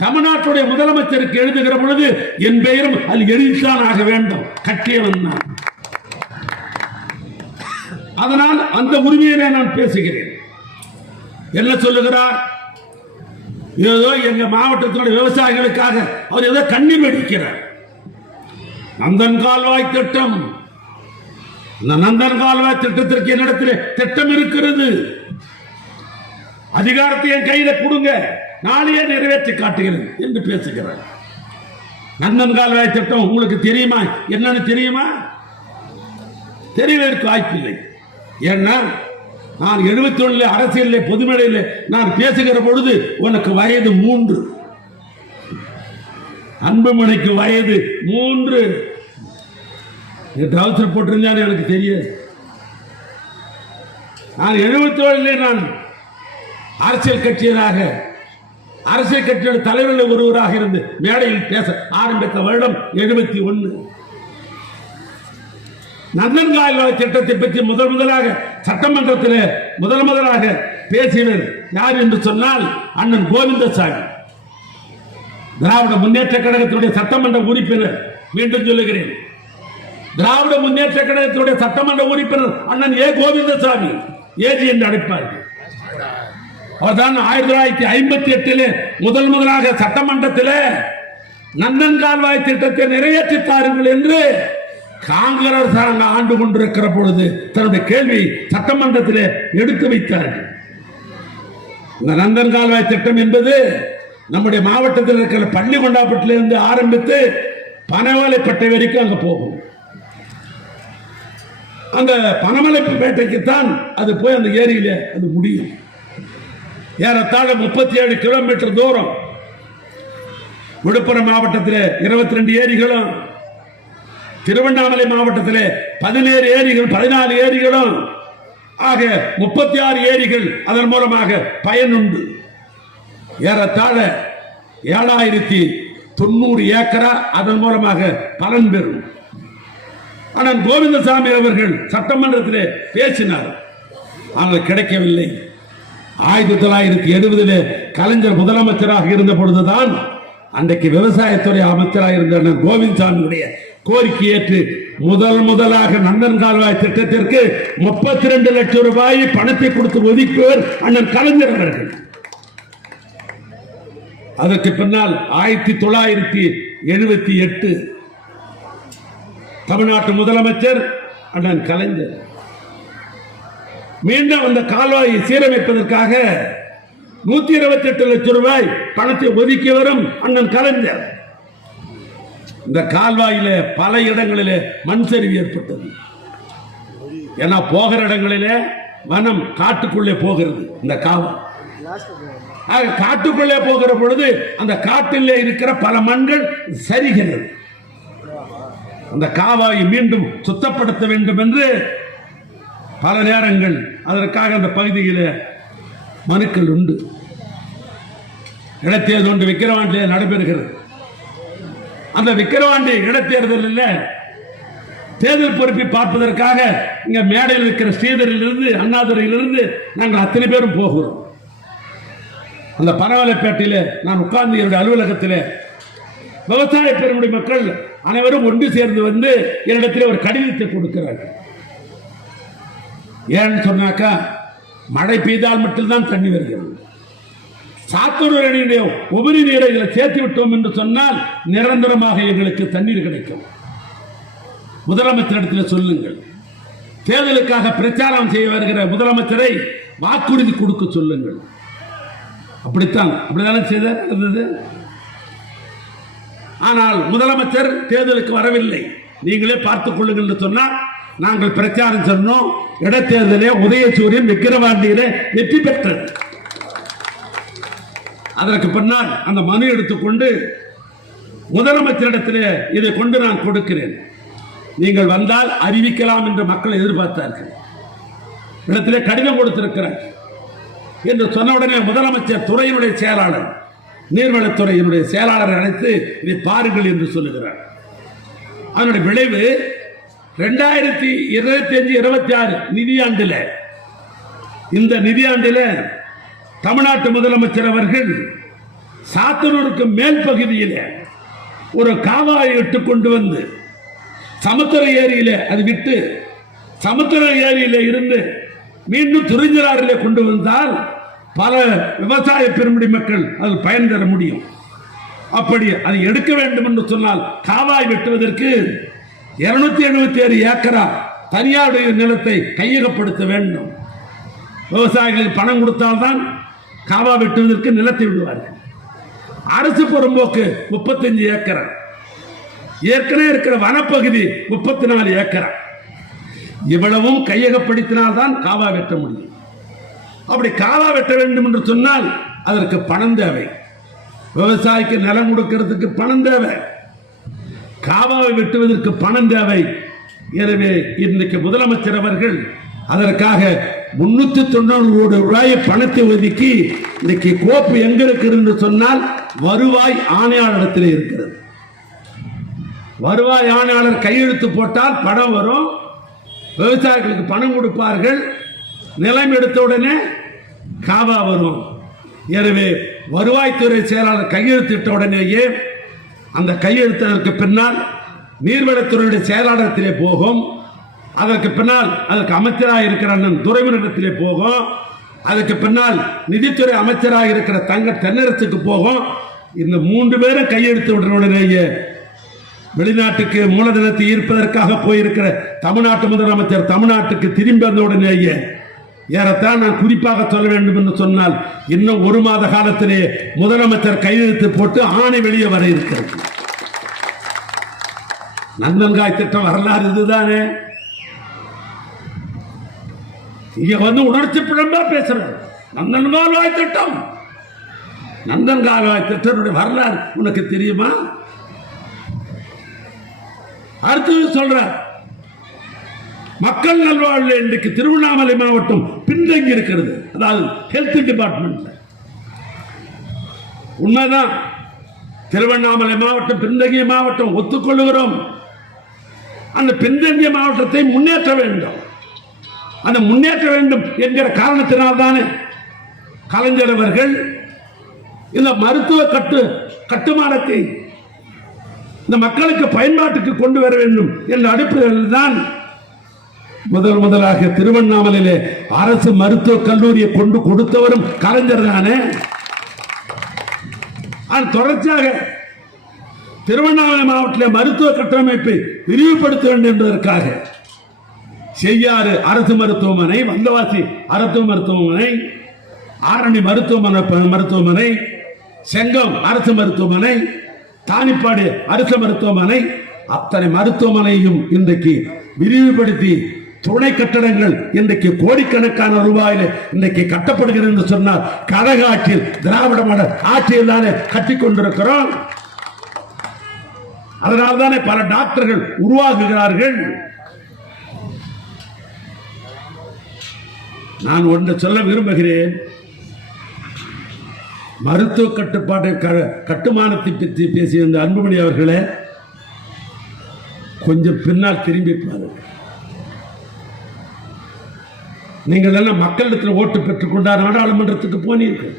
தமிழ்நாட்டுடைய முதலமைச்சருக்கு எழுதுகிற பொழுது என் பெயரும் அதில் எழுதித்தான் ஆக வேண்டும். கட்டியவன் நான். அதனால் அந்த உரிமையிலே நான் பேசுகிறேன். என்ன சொல்லுகிறார்? ஏதோ எங்க மாவட்டத்தினுடைய விவசாயிகளுக்காக அவர் ஏதோ கண்ணீர் வடிக்கிறார். நந்தன் கால்வாய் திட்டம், இந்த நந்தன் கால்வாய் திட்டத்திற்கு என்னிடத்தில் திட்டம் இருக்கிறது. அதிகாரத்தை என் கையில கொடுங்க, நாளையே நிறைவேற்றி காட்டுகிறது என்று பேசுகிறார். நந்தன் கால்வாய் திட்டம் உங்களுக்கு தெரியுமா? என்னன்னு தெரியுமா? தெரியவதற்கு வாய்ப்பில்லை. ஏன்னா நான் 71 அரசியலில் பொதுமேடையில் நான் பேசுகிற பொழுது உனக்கு வயது 3, அன்புமணிக்கு வயது 3. ட்ரௌசர் போட்டிருந்தாலும் எனக்கு தெரியாது. நான் 77 நான் அரசியல் கட்சியராக, அரசியல் கட்சியோட தலைவர்கள் ஒருவராக இருந்து மேடையில் பேச ஆரம்பித்த வருடம் 71. நந்தன் கால்வாய் திட்டத்தை பற்றி முதலாக சட்டமன்றத்தில் முதலாக பேசியவர் யார் என்று சொன்னால் அண்ணன் கோவிந்தசாமி, திராவிட முன்னேற்ற கழகத்தினுடைய சட்டமன்ற உறுப்பினர். மீண்டும் சொல்லுகிறேன், திராவிட முன்னேற்ற கழகத்தினுடைய சட்டமன்ற உறுப்பினர் அண்ணன் ஏ கோவிந்தசாமி, ஏஜி என்று அழைப்பார்கள். அவர்தான் 1958 முதலாக சட்டமன்றத்தில் நந்தன் கால்வாய் திட்டத்தை நிறைவேற்றி தாருங்கள் என்று காங்கிரஸ் ஆண்டு கொண்டிருக்கிற பொழுது தன்னுடைய கேள்வி சட்டமன்றத்தில் எடுத்து வைத்தார்கள். இந்த நந்தன் கால்வாய் திட்டம் என்பது நம்முடைய மாவட்டத்தில் இருக்கிற பள்ளிகொண்டாப்பட்டிலிருந்து ஆரம்பித்து பனமலைப்பட்டை வரைக்கும் அங்க போகும். அந்த பனமலைப்பேட்டைக்குத்தான் அது போய் அந்த ஏரியில அது முடியும். ஏறத்தாழ 37 கிலோமீட்டர் தூரம். விழுப்புரம் மாவட்டத்தில் 22 ஏரிகளும், திருவண்ணாமலை மாவட்டத்தில் 17 ஏரிகள், 14 ஏரிகளும் ஆக 36 ஏரிகள் அதன் மூலமாக பயனுண்டு. ஏறத்தாழ 7090 ஏக்கரா அதன் மூலமாக பலன் பெறும். ஆனால் கோவிந்தசாமி அவர்கள் சட்டமன்றத்தில் பேசினார், ஆனால் கிடைக்கவில்லை. 1970 கலைஞர் முதலமைச்சராக இருந்த பொழுதுதான் அன்றைக்கு விவசாயத்துறை அமைச்சராக இருந்த கோவிந்தசாமியுடைய கோரிக்கை ஏற்று முதலாக நந்தன் கால்வாய் திட்டத்திற்கு 32 லட்சம் ரூபாய் பணத்தை கொடுத்து ஒதுக்கியவர் அண்ணன் கலைஞர் அவர்கள். அதற்கு பின்னால் 1978 தமிழ்நாட்டு முதலமைச்சர் அண்ணன் கலைஞர் மீண்டும் அந்த கால்வாயை சீரமைப்பதற்காக 128 லட்சம் ரூபாய் பணத்தை ஒதுக்கி வரும் அண்ணன் கலைஞர். இந்த கால்வாயில பல இடங்களிலே மண் சரிவு ஏற்பட்டது. ஏன்னா போகிற இடங்களிலே வனம் காட்டுக்குள்ளே போகிறது. இந்த கால்வாய் காட்டுக்குள்ளே போகிற பொழுது அந்த காட்டிலே இருக்கிற பல மண்கள் சரிகிறது. அந்த கால்வாயை மீண்டும் சுத்தப்படுத்த வேண்டும் என்று பல நேரங்கள் அதற்காக அந்த பகுதியில் மனுக்கள் உண்டு. இடைத்தேர்தல் ஒன்று விக்கிரவாண்டியில் நடைபெறுகிறது. அந்த விக்கிரவாண்டி இடைத்தேர்தலில் தேர்தல் பொறுப்பை பார்ப்பதற்காக இங்க மேடையில் இருக்கிற ஸ்ரீதரிலிருந்து அண்ணாதுரையிலிருந்து நாங்கள் அத்தனை பேரும் போகிறோம். அந்த பரவலைப்பேட்டையில் நான் உட்கார்ந்து என்னுடைய அலுவலகத்தில் விவசாய பெருமுடி மக்கள் அனைவரும் ஒன்று சேர்ந்து வந்து என்னிடத்தில் ஒரு கடிதத்தை கொடுக்கிறார்கள். ஏன்னு சொன்னாக்கா மழை பெய்தால் மட்டும்தான் தண்ணி வருகிறது. சாத்தூர் அணையுடைய உபரி நீரை இதில் சேர்த்து விட்டோம் என்று சொன்னால் நிரந்தரமாக எங்களுக்கு தண்ணீர் கிடைக்கும். முதலமைச்சரிடத்தில் சொல்லுங்கள். தேர்தலுக்காக பிரச்சாரம் செய்ய வருகிற முதலமைச்சரை வாக்குறுதி கொடுக்க சொல்லுங்கள். அப்படித்தானே செய்தது. ஆனால் முதலமைச்சர் தேர்தலுக்கு வரவில்லை. நீங்களே பார்த்துக் கொள்ளுங்கள் என்று சொன்னால் நாங்கள் பிரச்சாரம் சொன்னோம். இடைத்தேர்தலே உதயசூரியன் விக்கிரவாண்டியிலே வெற்றி பெற்றது. அதற்கு பின்னால் அந்த மனு எடுத்துக்கொண்டு முதலமைச்சரிடத்தில் இதை கொண்டு நான் கொடுக்கிறேன், நீங்கள் வந்தால் அறிவிக்கலாம் என்று மக்கள் எதிர்பார்த்தார்கள். இடத்திலே கடிதம் கொடுத்திருக்கிறார் என்று சொன்ன உடனே முதலமைச்சர் துறையினுடைய செயலாளர், நீர்வளத்துறையினுடைய செயலாளரை அழைத்து இதை பாருங்கள் என்று சொல்லுகிறார். அதனுடைய விளைவு 2025-26 நிதியாண்டில், இந்த நிதியாண்டில் தமிழ்நாட்டு முதலமைச்சர் அவர்கள் சாத்தனூருக்கு மேல் பகுதியில் ஒரு காவாயை விட்டு கொண்டு வந்து சமுத்திர ஏரியில அது விட்டு சமுத்திர ஏரியில இருந்து மீண்டும் துறிஞ்சலாறிலே கொண்டு வந்தால் பல விவசாய பெருமுடி மக்கள் அதில் பயன் தர முடியும். அப்படி அதை எடுக்க வேண்டும் என்று சொன்னால் காவாய் வெட்டுவதற்கு 277 ஏக்கரா தனியாருடைய நிலத்தை கையகப்படுத்த வேண்டும். விவசாயிகளுக்கு பணம் கொடுத்தால்தான் காவா வெட்டுவதற்கு நிலத்தை விடுவார்கள். அரசு புறம்போக்கு 35 ஏக்கரா, ஏற்கனவே இருக்கிற வனப்பகுதி 34 ஏக்கரா. இவ்வளவும் கையகப்படுத்தினால்தான் காவா வெட்ட முடியும். அப்படி காவா வெட்ட வேண்டும் என்று சொன்னால் அதற்கு பணம் தேவை. விவசாயிக்கு நிலம் கொடுக்கிறதுக்கு பணம் தேவை, காவாவை வெட்டுவதற்கு பணம் தேவை. எனவே இன்றைக்கு முதலமைச்சர் அவர்கள் அதற்காக 390 கோடி ரூபாய் பணத்தை ஒதுக்கி இன்னைக்கு கோப்பு எங்க இருக்கிறது என்று சொன்னால் வருவாய் ஆணையாளரிடத்தில் இருக்கிறது. வருவாய் ஆணையாளர் கையெழுத்து போட்டால் பணம் வரும், விவசாயிகளுக்கு பணம் கொடுப்பார்கள், நிலம் எடுத்த உடனே காவா வரும். எனவே வருவாய்த்துறை செயலாளர் கையெழுத்திட்ட உடனேயே அந்த கையெழுத்ததற்கு பின்னால் நீர்வளத்துறையுடைய செயலாளரத்திலே போகும். அதற்கு பின்னால் அதற்கு அமைச்சராக இருக்கிற அண்ணன் துரைமுருகத்திலே போகும். அதற்கு பின்னால் நிதித்துறை அமைச்சராக இருக்கிற தங்க தென்னரசுக்கு போகும். இந்த 3 பேரும் கையெழுத்து விடுற உடனேயே வெளிநாட்டுக்கு மூலதனத்தை ஈர்ப்பதற்காக போயிருக்கிற தமிழ்நாட்டு முதலமைச்சர் தமிழ்நாட்டுக்கு திரும்பி வந்தவுடனேயே ஏறத்தான் நான் குறிப்பாக சொல்ல வேண்டும் என்று சொன்னால் இன்னும் 1 மாத காலத்திலே முதலமைச்சர் கையெழுத்து போட்டு ஆணை வெளியே வர இருக்கிறது. நந்தன்காய் திட்டம் வரலாறு இதுதானே. இங்க வந்து உணர்ச்சி பிழம்பா பேசுறாரு. நந்தன்கால்வாய் திட்டம், நந்தன்கால்வாய் திட்டத்துடைய வரலாறு உனக்கு தெரியுமா? அடுத்தது சொல்ற மக்கள் நல்வாழ்வு இன்றைக்கு திருவண்ணாமலை மாவட்டம் பின்தங்கி இருக்கிறது. அதாவது ஹெல்த் டிபார்ட்மெண்ட் உண்மைதான். திருவண்ணாமலை மாவட்டம் பின்தங்கிய மாவட்டம், ஒத்துக்கொள்ளுகிறோம். அந்த பின்தங்கிய மாவட்டத்தை முன்னேற்ற வேண்டும். அந்த முன்னேற்ற வேண்டும் என்கிற காரணத்தினால்தானே கலைஞர் அவர்கள் இந்த மருத்துவ கட்டுமானத்தை இந்த மக்களுக்கு பயன்பாட்டுக்கு கொண்டு வர வேண்டும் என்ற அடிப்படையில் தான் முதலாக திருவண்ணாமலையிலே அரசு மருத்துவக் கல்லூரியை கொண்டு கொடுத்தவரும் கலைஞர் தானே. தொடர்ச்சியாக திருவண்ணாமலை மாவட்டத்தில் மருத்துவ கட்டமைப்பை விரிவுபடுத்த வேண்டும் என்பதற்காக செய்யாறு அரசு மருத்துவமனை, வந்தவாசி அரசு மருத்துவமனை, ஆரணி மருத்துவமனை, செங்கம் அரசு மருத்துவமனை, தானிப்பாடு அரசு மருத்துவமனை, அத்தனை மருத்துவமனையும் இன்றைக்கு விரிவுபடுத்தி துணை கட்டடங்கள் இன்றைக்கு கோடிக்கணக்கான ரூபாயில் இன்றைக்கு கட்டப்படுகிறது என்று சொன்னால் கழக ஆட்சியில், திராவிட மாடல் ஆட்சியில் தானே கட்டிக் கொண்டிருக்கிறோம். அதனால்தானே பல டாக்டர்கள் உருவாகுகிறார்கள். நான் ஒன்று சொல்ல விரும்புகிறேன். மருத்துவ கட்டுப்பாடு கட்டுமானத்தை பற்றி பேசிய இந்த அன்புமணி அவர்களே, கொஞ்சம் பின்னால் திரும்பி பாருங்கள். நீங்கள் எல்லாம் மக்களிடத்தில் ஓட்டு பெற்றுக் கொண்டார் நாடாளுமன்றத்துக்கு போனீர்கள்.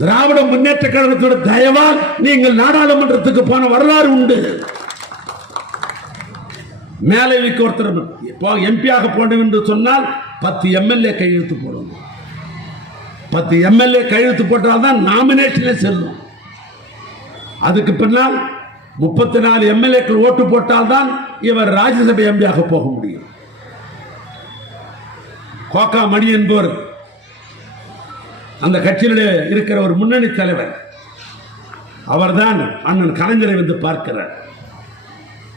திராவிட முன்னேற்ற கழகத்தோட தயவால் நீங்கள் நாடாளுமன்றத்துக்கு போன வரலாறு உண்டு. மேலவைக்கு ஒருத்தர் எம்பியாக போனோம் என்று சொன்னால் 10 எம்எல்ஏ கையெழுத்து போடணும். 10 எம்எல்ஏ கையெழுத்து போட்டால் தான் நாமினேஷனே செல்லும். அதுக்கு பின்னால் 34 எம்எல்ஏக்கள் ஓட்டு போட்டால் தான் இவர் ராஜ்யசபை எம்பியாக போக முடியும். கோகா மணி என்பவர் அந்த கட்சியில இருக்கிற ஒரு முன்னணி தலைவர். அவர்தான் அண்ணன் கலைஞரை வந்து பார்க்கிறார்.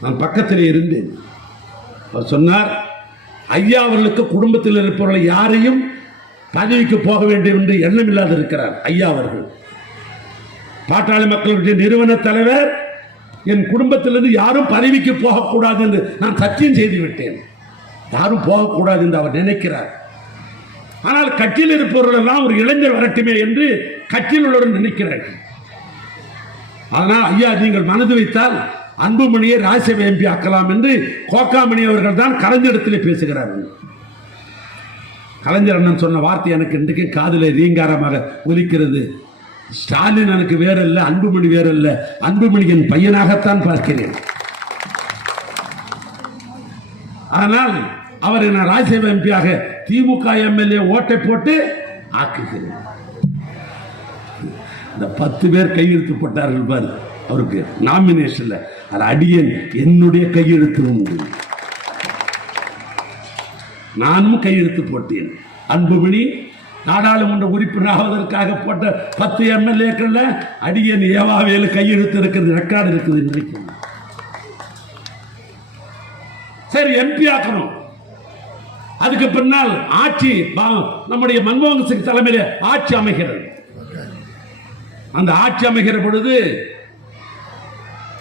நான் பக்கத்திலே இருந்தேன். அவர் சொன்னார், ஐயா அவர்களுக்கு குடும்பத்தில் இருப்பவர்கள் யாரையும் பதவிக்கு போக வேண்டும் என்று எண்ணம் இல்லாத இருக்கிறார். ஐயா அவர்கள் பாட்டாளி மக்களுடைய நிறுவன தலைவர். என் குடும்பத்திலிருந்து யாரும் பதவிக்கு போகக்கூடாது என்று நான் சத்தியம் செய்து விட்டேன். யாரும் போகக்கூடாது என்று அவர் நினைக்கிறார். ஆனால் கட்சியில் இருப்பவர்கள் எல்லாம் ஒரு இளைஞர் வரட்டுமே என்று கட்சியில் உள்ளவர்கள் நினைக்கிறார்கள். அதனால் ஐயா நீங்கள் மனது வைத்தால் அன்புமணியை ராஜ்யசபை எம்பி ஆக்கலாம் என்று கோகாமணி அவர்கள் தான் கலைஞரிடத்திலே பேசுகிறார்கள். கலைஞர் அண்ணன் சொன்ன வார்த்தை எனக்கு இன்றைக்கு காதிலே ரீங்காரமாக ஒலிக்கிறது. ஸ்டாலின் எனக்கு வேறல்ல, அன்புமணி வேறல்ல, அன்புமணியின் பையனாகத்தான் பார்க்கிறேன். ஆனால் அவரை நான் ராஜ்யசபா எம்பியாக திமுக எம்எல்ஏ ஓட்டை போட்டு ஆக்குகிறேன். இந்த 10 பேர் கையெழுத்து போட்டார்கள் பாரு அவருக்கு நாமினேஷன்ல. அது அடியேன் என்னுடைய கையெழுத்து உண்டு. நானும் கையெழுத்து போட்டேன். அன்புமணி நாடாளுமன்ற உறுப்பினர் ஆவதற்காக போட்ட 10 எம்எல்ஏக்கள் அடியேன் ஏவாவேலு கையெழுத்து இருக்கிறது, ரெக்கார்டு இருக்குது இன்றைக்கு. சரி, எம்பி ஆக்கணும். அதுக்கு பின்னால் ஆட்சி நம்முடைய மன்மோகன் சிங் தலைமையில் ஆட்சி அமைகிறது. அந்த ஆட்சி அமைகிற பொழுது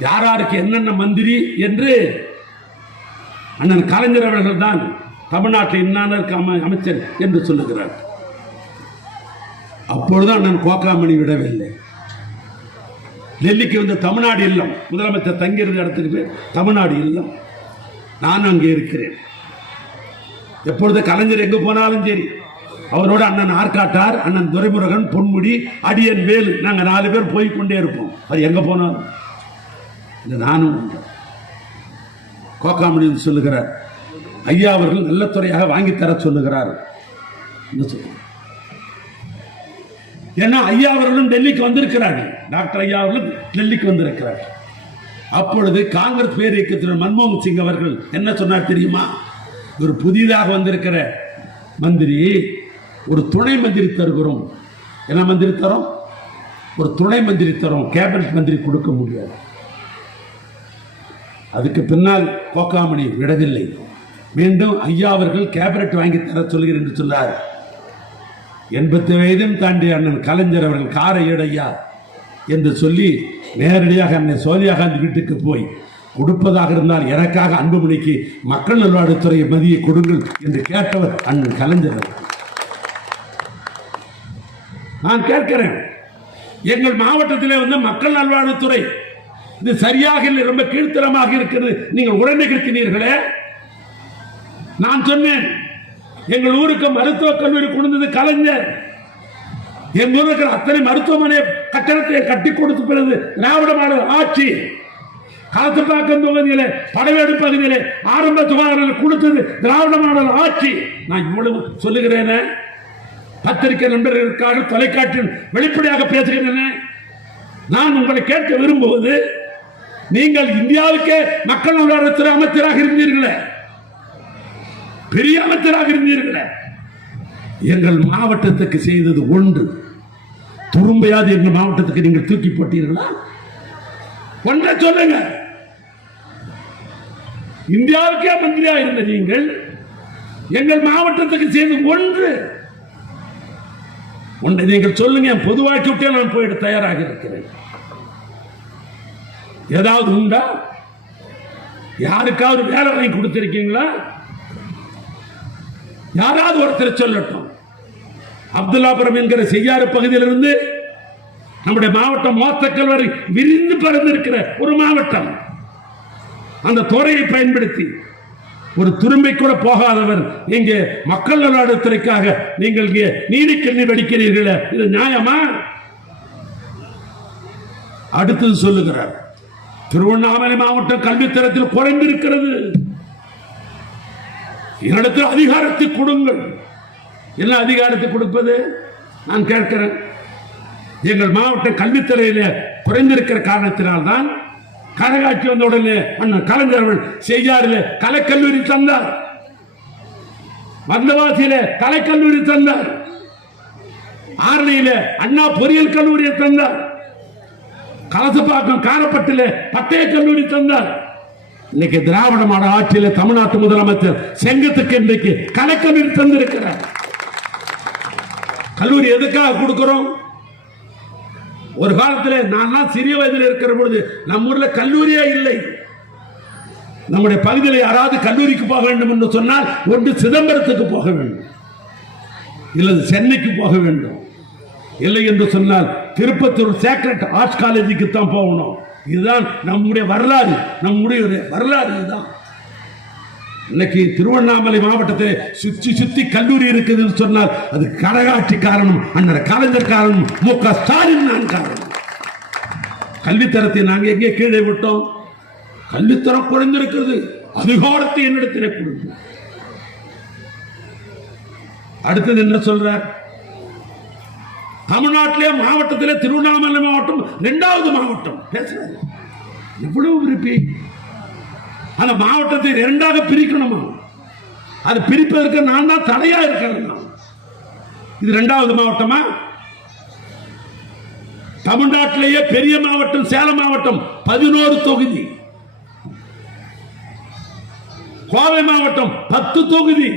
யாராருக்கு என்னென்ன மந்திரி என்று அண்ணன் கலைஞர் அவர்கள் தான் தமிழ்நாட்டில் இன்னாருக்கு அமைச்சர் என்று சொல்லுகிறார். அப்பொழுது அண்ணன் கோகாமணி விடவில்லை. டெல்லிக்கு வந்து தமிழ்நாடு இல்லம், முதலமைச்சர் தங்கியிருந்த இடத்துக்கு பேர் தமிழ்நாடு இல்லம். நான் அங்கே இருக்கிறேன். எப்பொழுது கலைஞர் எங்கு போனாலும் சரி அவரோட அண்ணன் ஆர்காட்டார், அண்ணன் துரைமுருகன், பொன்முடி, அடியன் வேலு, நாங்கள் 4 பேர் போய் கொண்டே இருப்போம். அது எங்க போனாலும். நானும் கோகாமணி சொல்லுகிறார், ஐயா அவர்கள் நல்ல துறையாக வாங்கி தர சொல்லுகிறார். ஏன்னா ஐயா அவர்களும் டெல்லிக்கு வந்திருக்கிறார்கள். டாக்டர் ஐயா அவர்களும் டெல்லிக்கு வந்திருக்கிறார். அப்பொழுது காங்கிரஸ் பேர் இயக்கத்தினர் மன்மோகன் சிங் அவர்கள் என்ன சொன்னார் தெரியுமா? ஒரு புதிதாக வந்திருக்கிற மந்திரி ஒரு துணை மந்திரி தருகிறோம். என்ன மந்திரி தரோம்? ஒரு துணை மந்திரி தரோம், கேபினட் மந்திரி கொடுக்க முடியாது. அதுக்கு பின்னால் கோகாமணி விடவில்லை. மீண்டும் ஐயா அவர்கள் கேபினட் வாங்கி தர சொல்கிறேன் என்று சொன்னார். 80 வயதும் தாண்டி அண்ணன் கலைஞர் அவர்கள் காரை ஏடையா என்று சொல்லி நேரடியாக அன்னை சோனியா காந்தி வீட்டுக்கு போய் கொடுப்பதாக இருந்தால் எனக்காக அன்புமணிக்கு மக்கள் நல்வாழ்வுத்துறை மதியை கொடுங்கள் என்று கேட்டவர் அண்ணன் கலைஞர் அவர்கள். நான் கேட்கிறேன், எங்கள் மாவட்டத்திலே வந்து மக்கள் நல்வாழ்வுத்துறை இது சரியாக இல்லை, ரொம்ப கீழ்த்தரமாக இருக்கிறது, நீங்கள் உடனே நிறுத்தினீர்களே. நான் சொன்னேன், எங்கள் ஊருக்கு மருத்துவக் கல்லூரி கொண்டது கலைஞர். எங்கள் ஊருக்கு இருக்கிற அத்தனை மருத்துவமனை கட்டணத்தை கட்டி கொடுத்த பிறகு திராவிட மாடல் ஆட்சி. காலத்துப்பாக்கம் தொகுதியிலே, படவேடு பகுதியிலே ஆரம்ப சுகாதாரம் கொடுத்தது திராவிட மாடல் ஆட்சி. நான் இவ்வளவு சொல்லுகிறேன், பத்திரிகை நண்பர்களுக்காக தொலைக்காட்சியில் வெளிப்படையாக பேசுகிறேன். நான் உங்களை கேட்க விரும்புவது, நீங்கள் இந்தியாவுக்கே மக்கள் நல்வாழ்வுத்துறை அமைச்சராக இருந்தீர்களே, பெரிய அமைச்சராக இருந்தீர்களே, எங்கள் மாவட்டத்துக்கு செய்தது ஒன்று துரும்பையாவது எங்கள் மாவட்டத்துக்கு நீங்கள் தூக்கி போட்டீர்களா? ஒன்றை சொல்லுங்க. இந்தியாவுக்கே மந்திரியா இருந்த நீங்கள் எங்கள் மாவட்டத்துக்கு செய்தது ஒன்றை நீங்கள் சொல்லுங்க. பொதுவாக்கி விட்டே நான் போயிட தயாராக இருக்கிறேன். ஏதாவது உண்டா? யாருக்காவது வேலை வாங்கி கொடுத்திருக்கீங்களா? யாராவது ஒருத்தர் சொல்லட்டும். அப்துல்லாபுரம் என்கிற செய்யாறு பகுதியிலிருந்து நம்முடைய மாவட்டம் மோத்தக்கல் வரை விரிந்து பறந்திருக்கிற ஒரு மாவட்டம். அந்த துறையை பயன்படுத்தி ஒரு துரும்பை கூட போகாதவர் இங்கே மக்கள் நல்வாழ்வுத்துறைக்காக நீங்கள் இங்கே நீதிக்கண்ணி வெடிக்கிறீர்களே, இது நியாயமா? அடுத்தது சொல்லுகிறார், திருவண்ணாமலை மாவட்டம் கல்வித்தரத்தில் குறைந்திருக்கிறது, என்னிடத்தில் அதிகாரத்தை கொடுங்கள். என்ன அதிகாரத்தை கொடுப்பது? நான் கேட்கிறேன். எங்கள் மாவட்டம் கல்வித்துறையில குறைந்திருக்கிற காரணத்தினால்தான் கனகாட்சி வந்த உடனே அண்ணன் கலைஞர்கள் செய்யாறில் கலைக்கல்லூரி தந்தார், வந்தவாசியில கலைக்கல்லூரி தந்தார், ஆரணியில அண்ணா பொறியியல் கல்லூரியை தந்தார், கலசப்பாக்கம் காரப்பட்டில பட்டய கல்லூரி தந்தார். இன்னைக்கு திராவிட மாடல் ஆட்சியில் தமிழ்நாட்டு முதலமைச்சர் செங்கத்துக்கு இன்றைக்கு கலைக்கல்லூரி தந்திருக்கிறார். கல்லூரி எதுக்காக கொடுக்கிறோம்? ஒரு காலத்தில் நான் சிறிய வயதில் இருக்கிற பொழுது நம்ம ஊர்ல கல்லூரியே இல்லை. நம்முடைய பகுதியில் யாராவது கல்லூரிக்கு போக வேண்டும் என்று சொன்னால் ஒன்று சிதம்பரத்துக்கு போக வேண்டும், இல்லை சென்னைக்கு போக வேண்டும், இல்லை என்று சொன்னால் திருப்பத்தூர் சேக்ரட் ஆர்ட்ஸ் காலேஜுக்கு தான் போகணும். இதுதான் நம்முடைய வரலாறு, நம்முடைய வரலாறு இதுதான். இன்னைக்கு திருவண்ணாமலை மாவட்டத்தில் சுத்தி கல்லூரி இருக்குதுன்னு சொன்னால் அது கனகாட்சி காரணம், அண்ணன் கலைஞர் காரணம், மு.க. ஸ்டாலின் நான் காரணம். கல்வித்தரத்தை நாங்கள் எங்கே கீழே விட்டோம்? கல்வித்தரம் குறைந்திருக்கிறது, அதிகாரத்தை என்னிடத்திலே கொடுங்க. அடுத்தது என்ன சொல்றார்? தமிழ்நாட்டிலே மாவட்டத்திலே திருவண்ணாமலை மாவட்டம் 2வது மாவட்டம் பேசுறாரு. எவ்வளவு விருப்பி அந்த மாவட்டத்தை 2ஆக பிரிக்கணுமா? அது பிரிப்பதற்கு நான் தான் தடையா இருக்கிறேன். இது 2வது மாவட்டமா? தமிழ்நாட்டிலேயே பெரிய மாவட்டம் சேலம் மாவட்டம் 11 தொகுதி, கோவை மாவட்டம் 10 தொகுதி,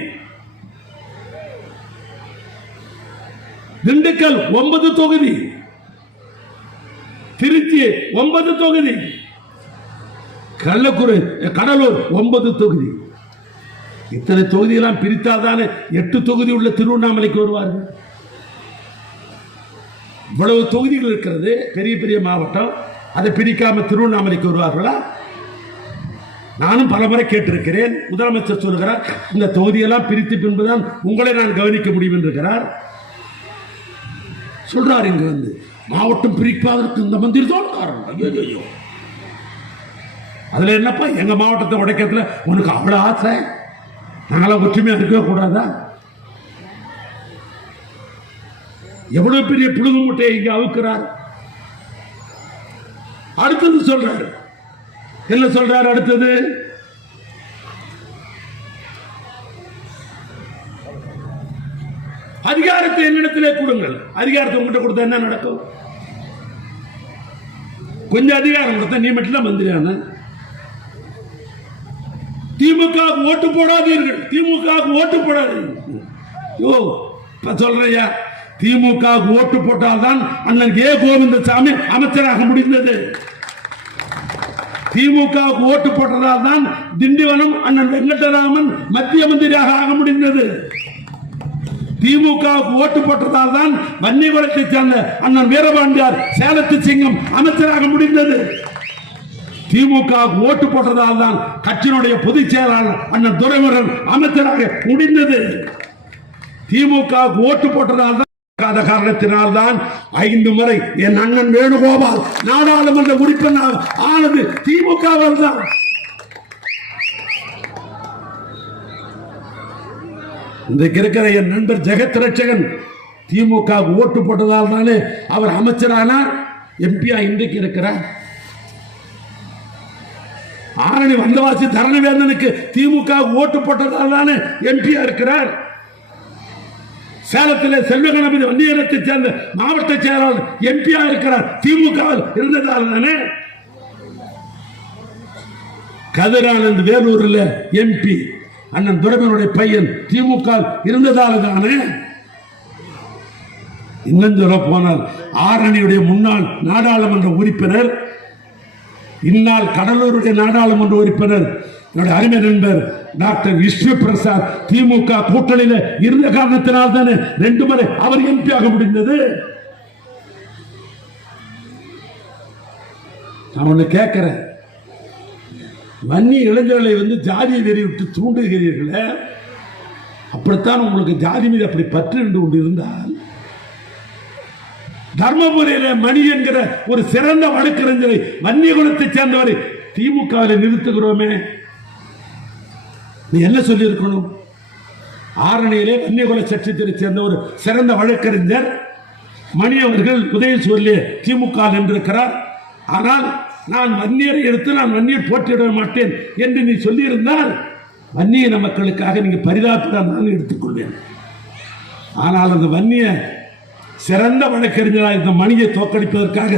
திண்டுக்கல் 9 தொகுதி, திருச்சி 9 தொகுதி, கடலூர் 9 தொகுதி. இத்தனை தொகுதியெல்லாம் பிரித்தாதானே 8 தொகுதி உள்ள திருவண்ணாமலைக்கு வருவார்கள். இவ்வளவு தொகுதிகள் இருக்கிறது, பெரிய பெரிய மாவட்டம், அதை பிரிக்காம திருவண்ணாமலைக்கு வருவார்களா? நானும் பலமுறை கேட்டிருக்கிறேன். முதலமைச்சர் சொல்கிறார், இந்த தொகுதியெல்லாம் பிரித்து பின்புதான் உங்களை நான் கவனிக்க முடியும் என்றார். சொல்றார், இங்க வந்து மாவட்டம் பிரிப்பதற்கு இந்த மந்திரி தான் காரணம். ஐயோ, அதுல என்னப்பா எங்க மாவட்டத்தை உடைக்கிறதுல உனக்கு அவ்வளவு ஆசை? நாங்களாம் ஒற்றுமையா இருக்கவே கூடாதா? எவ்வளவு பெரிய புழுகு மூட்டையை இங்க அவுக்கிறார். அடுத்தது சொல்றாரு, என்ன சொல்றாரு அடுத்தது? அதிகாரத்தை என்னிடத்திலே கொடுங்கள். அதிகாரத்தை உங்ககிட்ட கொடுத்தா என்ன நடக்கும்? கொஞ்சம் அதிகாரம் கொடுத்தா நீ மட்டும் தான் மந்திரியான. திமுக ஓட்டு போடாதீர்கள், திமுக ஓட்டு போடாதீர்கள். யோ சொல்றையா, திமுக ஓட்டு போட்டால்தான் அண்ணன் ஏ கோவிந்தசாமி அமைச்சராக முடிந்தது. திமுக ஓட்டு போட்டதால் தான் திண்டிவனம் அண்ணன் வெங்கடராமன் மத்திய மந்திரியாக ஆக முடிந்தது. திமுக ஓட்டு போட்டதால் தான் வன்னியகுலத்தை சேர்ந்த அண்ணன் வீரபாண்டியார் சேலத்து சிங்கம் அமைச்சராக முடிந்தது. திமுக ஓட்டு போட்டதால் தான் கட்சியினுடைய பொதுச் செயலாளர் அண்ணன் துரைமுருகன் அமைச்சராக முடிந்தது. திமுக ஓட்டு போட்டதால் தான் காரணத்தினால் தான் 5 முறை என் அண்ணன் வேணுகோபால் நாடாளுமன்ற உறுப்பினர் ஆனது திமுகவால் தான். இன்றைக்கு இருக்கிற என் நண்பர் ஜெகத் ரட்சகன் திமுக ஓட்டு போட்டதால் தானே அவர் அமைச்சரானார், எம்பியா இன்றைக்கு இருக்கிறார். ஆரணி வந்தவாசி தரணவேந்தனுக்கு திமுக ஓட்டு போட்டதால் தானே எம்பியா இருக்கிறார். சேலத்திலே செல்வகணபதி வன்னியரத்தை சேர்ந்த மாவட்ட செயலாளர் எம்பியா இருக்கிறார், திமுக இருந்ததால் தானே. கதிரானந்த் வேலூரில் எம்பி அண்ணன் துரைமுருகனுடைய பையன் திமுக இருந்ததால் தானே. இன்னும் சொல்ல போனால் ஆரணியுடைய முன்னாள் நாடாளுமன்ற உறுப்பினர், இந்நாள் கடலூருடைய நாடாளுமன்ற உறுப்பினர் என்னுடைய அருமை நண்பர் டாக்டர் விஷ்ணு பிரசாத் திமுக கூட்டணியில் இருந்த காரணத்தினால் தானே 2 முறை அவர் எம்பி ஆக முடிந்தது. நான் ஒண்ணு கேட்கிறேன், வன்னி இளைஞர்களை ஜாதியை வெறி விட்டு தூண்டுகிறீர்களே, அப்படித்தான் உங்களுக்கு ஜாதி மீது அப்படி பற்று கொண்டு இருந்தால் தர்மபுரியில மணி என்கிற ஒரு சிறந்த வழக்கறிஞரை வன்னியகுலத்தை சேர்ந்தவரை திமுகவில் நிறுத்துகிறோமே, நீ என்ன சொல்லி இருக்கணும்? ஆரணியிலே வன்னியகுல சட்டத்தை சேர்ந்த ஒரு சிறந்த வழக்கறிஞர் மணி அவர்கள் உதயசூரிலே திமுக என்றிருக்கிறார். ஆனால் நான் வன்னியரை எடுத்து நான் வன்னியர் போட்டியிட மாட்டேன் என்று நீ சொல்லியிருந்தால் வன்னிய மக்களுக்காக நீங்க பரிதாபப்பட நான் எடுத்துக்கொள்வேன். ஆனால் அந்த வன்னிய சிறந்த வழக்கறிஞராக இந்த மணியை தோற்கடிப்பதற்காக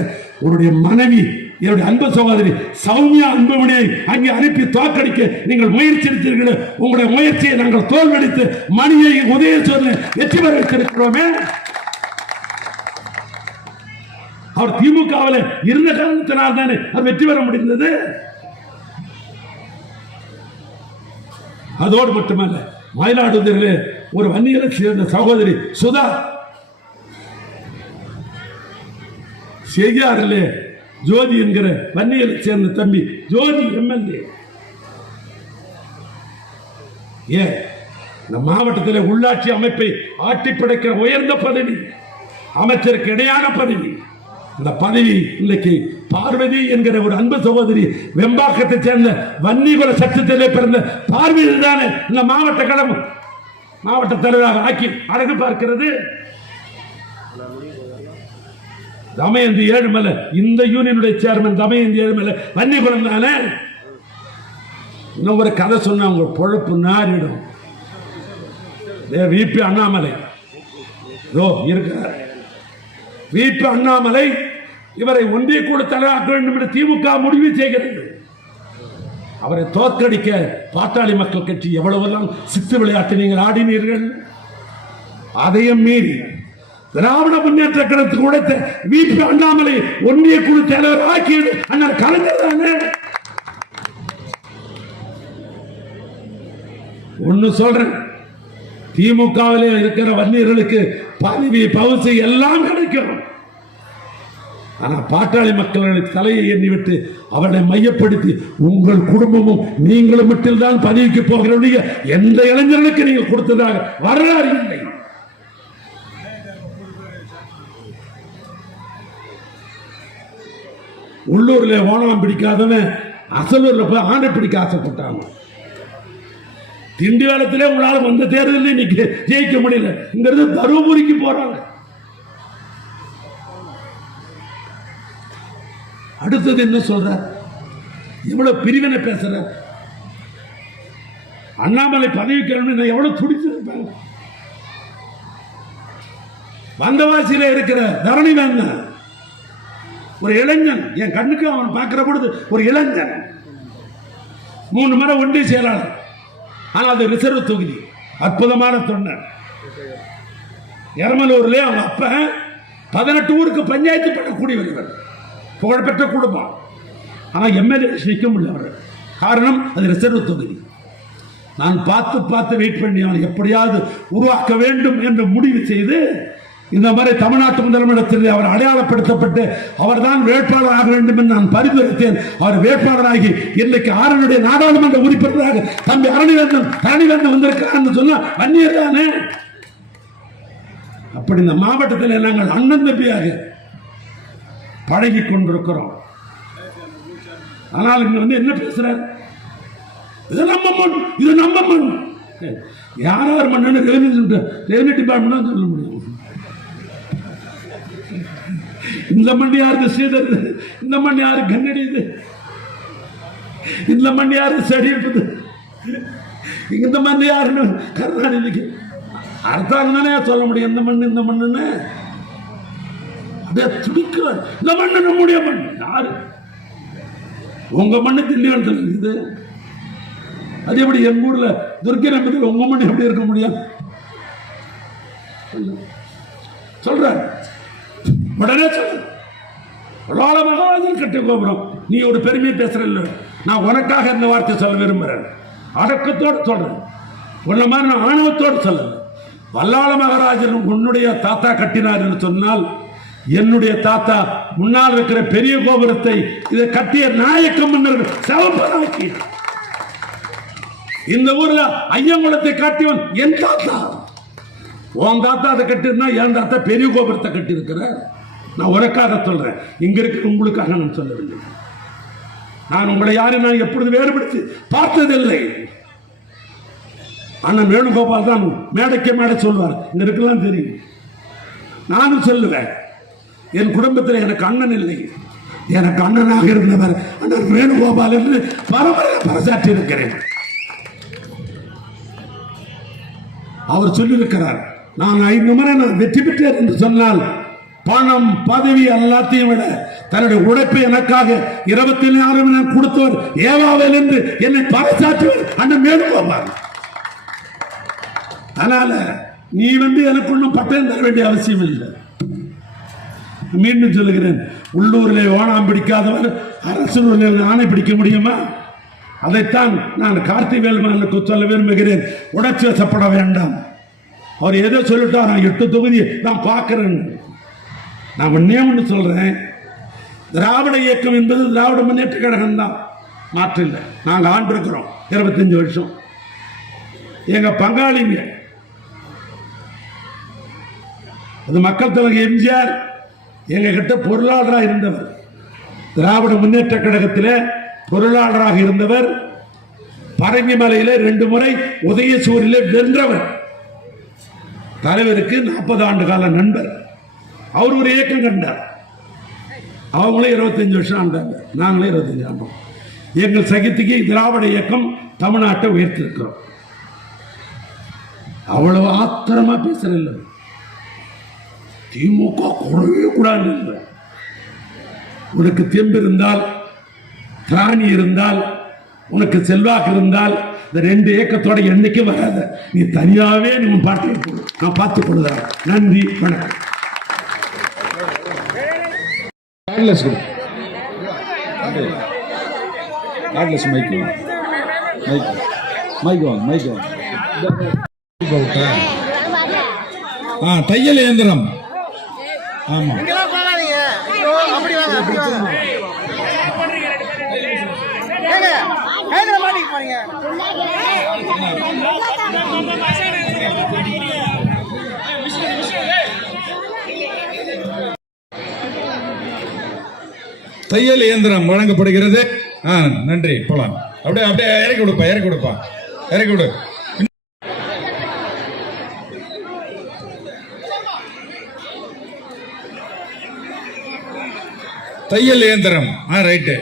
உன்னுடைய மனைவி என்னுடைய அன்பு சகோதரி சௌமியா அன்புமணியை அங்கே அனுப்பி தோற்கடிக்க நீங்கள் முயற்சி எடுத்தீர்கள். உங்களுடைய முயற்சியை நாங்கள் தோல்வடித்து மணியை உதயசூரில் வெற்றி பெற வைத்திருக்கிறோமே. அவர் திமுகவில் இருந்த காரணத்தினால் தானே அவர் வெற்றி பெற முடிந்தது. அதோடு மட்டுமல்ல, மயிலாடுதுறையில் ஒரு வன்னியரை சேர்ந்த சகோதரி சுதா செய்யாரிலே ஜோதி என்கிற வன்னியரை சேர்ந்த தம்பி ஜோதி எம்எல்ஏ இந்த மாவட்டத்தில் உள்ளாட்சி அமைப்பை ஆட்டி படைக்கிற உயர்ந்த பதவி, அமைச்சருக்கு இடையான பதவி. இந்த பதவி இன்னைக்கு பார்வதி என்கிற ஒரு அன்பு சகோதரி வெம்பாக்கத்தை சேர்ந்த வன்னிகுல சட்டத்திலே பிறந்த பார்வதி தானே இந்த மாவட்ட கழகம் மாவட்ட தலைவராக ஆக்கி அழகு பார்க்கிறது. தமயந்தி ஏழுமலை இந்த யூனியனுடைய சேர்மன் தமயந்தி ஏழுமலை வன்னிகுலம் தானே. இன்னும் ஒரு கதை சொன்ன உங்க பொழப்பு நாரிடும். விபி அண்ணாமலை இருக்கிறார். விபி அண்ணாமலை இவரை ஒன்றிய குழு தலைவராக்க வேண்டும் என்று திமுக முடிவு செய்கிறது. அவரை தோற்கடிக்க பாட்டாளி மக்கள் கட்சி எவ்வளவெல்லாம் சித்து விளையாட்டு நீங்கள் ஆடினீர்கள். அதையும் மீறி திராவிட முன்னேற்ற கழகத்துக்கு உடைத்த விபி அண்ணாமலை ஒன்றிய குழு தலைவர் ஆக்கியது அண்ணன் கலைஞர் தானே. ஒன்னு சொல்றேன், திமுகவிலே இருக்கிற வன்னியர்களுக்கு பதவி பவுசு எல்லாம் கிடைக்கும். ஆனா பாட்டாளி மக்களுடைய தலையை எண்ணிவிட்டு அவர்களை மையப்படுத்தி உங்கள் குடும்பமும் நீங்களும் மட்டும்தான் பதவிக்கு போகிற எந்த இளைஞர்களுக்கு நீங்கள் கொடுத்ததாக வரலாறு இல்லை. உள்ளூர்ல ஓணம் பிடிக்காதவன் அசலூர்ல போய் ஆண்டை பிடிக்க ஆசைப்பட்டாங்க. திண்டிவனத்திலே உங்களால் வந்த தேர்தலில் இன்னைக்கு ஜெயிக்க முடியல. இங்கிருந்து தருமபுரிக்கு போறாங்க. அடுத்தது என்ன சொல்ற? எவ்வளவு பிரிவினை பேசுற. அண்ணாமலை பதவிக்கிறோம்னு எவ்வளவு துடிச்சிருப்பேன். வந்தவாசியில இருக்கிற தரணி வேந்தன் ஒரு இளைஞன், என் கண்ணுக்கு அவன் பார்க்கிற பொழுது ஒரு இளைஞன், 3 முறை ஒன்றிய செயலாளர், ஆனால் அது ரிசர்வ் தொகுதி, அற்புதமான தொண்டர். எரமலூர்ல அவங்க அப்ப 18 ஊருக்கு பஞ்சாயத்து பண்ணக்கூடியவர், புகழ்பெற்ற குடும்பம். ஆனால் எம்எல்ஏ நிற்க முடியல. காரணம் அது ரிசர்வ் தொகுதி. நான் பார்த்து வெயிட் பண்ணி அவனை எப்படியாவது உருவாக்க வேண்டும் என்று முடிவு செய்து இந்த மாதிரி தமிழ்நாட்டு முதலமைச்சர் அவர் அடையாளப்படுத்தப்பட்டு அவர் தான் வேட்பாளர் ஆக வேண்டும் என்று நான் பரிந்துரைத்தேன். அவர் வேட்பாளராகி இன்னைக்கு ஆரனுடைய நாடாளுமன்ற உறுப்பினராக தம்பி தரணிவேந்தன் வந்திருக்கிறார் சொன்னா வன்னியர் தானே. அப்படி இந்த மாவட்டத்தில் நாங்கள் அண்ணன் தம்பியாக பழகி கொண்டிருக்கிறோம். ஆனால் இங்க என்ன பேசுறார், இது நம்ம மண், இது நம்ம மண். யார் மண்ணு ரெவன்யூ டிபார்ட்மெண்ட் சொல்ல முடியும். இந்த மண் யாருக்கு ஸ்ரீதர், இந்த மண் யாரு கண்ணடியுது, இந்த மண் யாரு செடிப்பது, இந்த மண் யாருன்னு கருணாநிதிக்கு அர்த்தம் தானே சொல்ல முடியும். இந்த மண் இந்த மண்ணுன்னு அப்படியே துடிக்கிறார். இந்த மண்ணு நம்முடைய மண். யாரு உங்க மண்ணு திண்டிவனத்தில் இருக்குது, அது எப்படி எங்க ஊர்ல துர்க்கை நம்பத்தில் உங்க மண் எப்படி இருக்க முடியும் சொல்ற. உடனே சொல்லு, மகாராஜன் கட்டிய கோபுரம். நீ ஒரு பெருமையை பேசுற இல்ல, நான் உனக்காக இந்த வார்த்தை சொல்ல விரும்புறேன். அடக்கத்தோடு சொல்றேன், உன்ன மாதிரி நான் ஆணவத்தோடு சொல்ல. வல்லாள மகாராஜன் உன்னுடைய தாத்தா கட்டினார் என்று சொன்னால், என்னுடைய தாத்தா முன்னால் இருக்கிற பெரிய கோபுரத்தை இதை கட்டிய நாயக்க மன்னர் செவப்பனாக்கி இந்த ஊர்ல ஐயங்குளத்தை காட்டியவன் என் தாத்தா. உன் தாத்தா அதை கட்டிருந்தா என் தாத்தா பெரிய கோபுரத்தை கட்டி இருக்கிறார். நான் உனக்காக சொல்றேன், இங்க இருக்க உங்களுக்காக நான் சொல்லவில்லை. நான் உங்களை யாரும் நான் எப்பொழுது வேறுபடுத்தி பார்த்ததில்லை. அண்ணன் வேணுகோபால் தான் மேடைக்கு மேடை சொல்வார், இங்க இருக்கலாம் தெரியும். நானும் சொல்லுவேன், என் குடும்பத்தில் எனக்கு அண்ணன் இல்லை, எனக்கு அண்ணனாக இருந்தவர் அண்ணன் வேணுகோபால் என்று பரம்பரையாக பறைசாற்றி இருக்கிறேன். அவர் சொல்லியிருக்கிறார், நான் 5 முறை நான் வெற்றி பெற்றேன் என்று சொன்னால் பணம் பதவி எல்லாத்தையும் விட தன்னுடைய உழைப்பை எனக்காக 24 கொடுத்தவர் ஏவாவேல் என்று என்னை பறைசாற்றுவர் அண்ணன் வேணுகோபால். அதனால நீ எனக்கு ஒன்றும் பட்டம் தர வேண்டிய அவசியம் இல்லை. மீண்டும் சொல்லுகிறேன், உள்ளூரிலே ஓணாம் பிடிக்காதவர் அரசு ஆணை பிடிக்க முடியுமா? அதைத்தான் நான் கார்த்திவேல் மகனுக்கு சொல்ல விரும்புகிறேன். உணர்ச்சி வசப்பட வேண்டாம். அவர் ஏதோ சொல்லிட்டா நான் 8 தொகுதி நான் பார்க்கிறேன். நான் ஒண்ணு சொல்றேன், திராவிட இயக்கம் என்பது திராவிட முன்னேற்ற கழகம் தான், மாற்றில்லை. நாங்கள் ஆண்டிருக்கிறோம் 25 வருஷம். எங்க பங்காளிங்க அது மக்கள் தலைவர் எம்ஜிஆர் எங்க கிட்ட பொருளாளராக இருந்தவர், திராவிட முன்னேற்ற கழகத்தில் பொருளாளராக இருந்தவர், பரங்கிமலையில 2 முறை உதயசூரிலே வென்றவர், தலைவருக்கு 40 ஆண்டு கால நண்பர். அவர் ஒரு இயக்கம் கண்டார், அவங்களே 25 வருஷம் ஆண்டாங்க, நாங்களே 25 ஆண்டோம். எங்கள் சகித்துக்கு திராவிட இயக்கம் தமிழ்நாட்டை உயர்த்திருக்கிறோம். அவ்வளவு ஆத்திரமா பேசுறதில்லை. திமுக கூடவே கூடாது. உனக்கு தெம்பு இருந்தால், திராணி இருந்தால், உனக்கு செல்வாக்கு இருந்தால் இந்த 2 இயக்கத்தோட என்னைக்கு வராத, நீ தனியாவே நீ பாட்டை போடு, நான் பார்த்துக் கொள்ளுறேன். நன்றி, வணக்கம். தையல் இயந்திரம். ஆமா, தையல் இயந்திரம் வழங்கப்படுகிறது. நன்றி, போலாம். அப்படியே இறக்கி கொடுப்பா. இறக்கி விடு. தையல் இயந்திரம். ரைட்டு.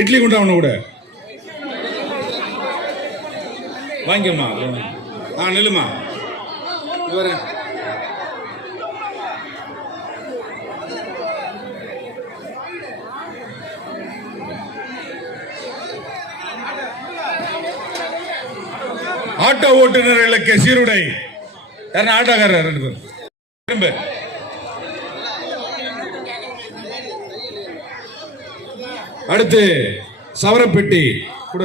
இட்லி குண்டா ஒன்று கூட வாங்கிக்கம்மா. நில்லுமா. வரேன். ஆட்டோ ஓட்டுநர்களுக்கு சீருடை. ஆட்டோக்காரர் 2 பேர் திரும்ப. அடுத்து சவரப்பெட்டி கூட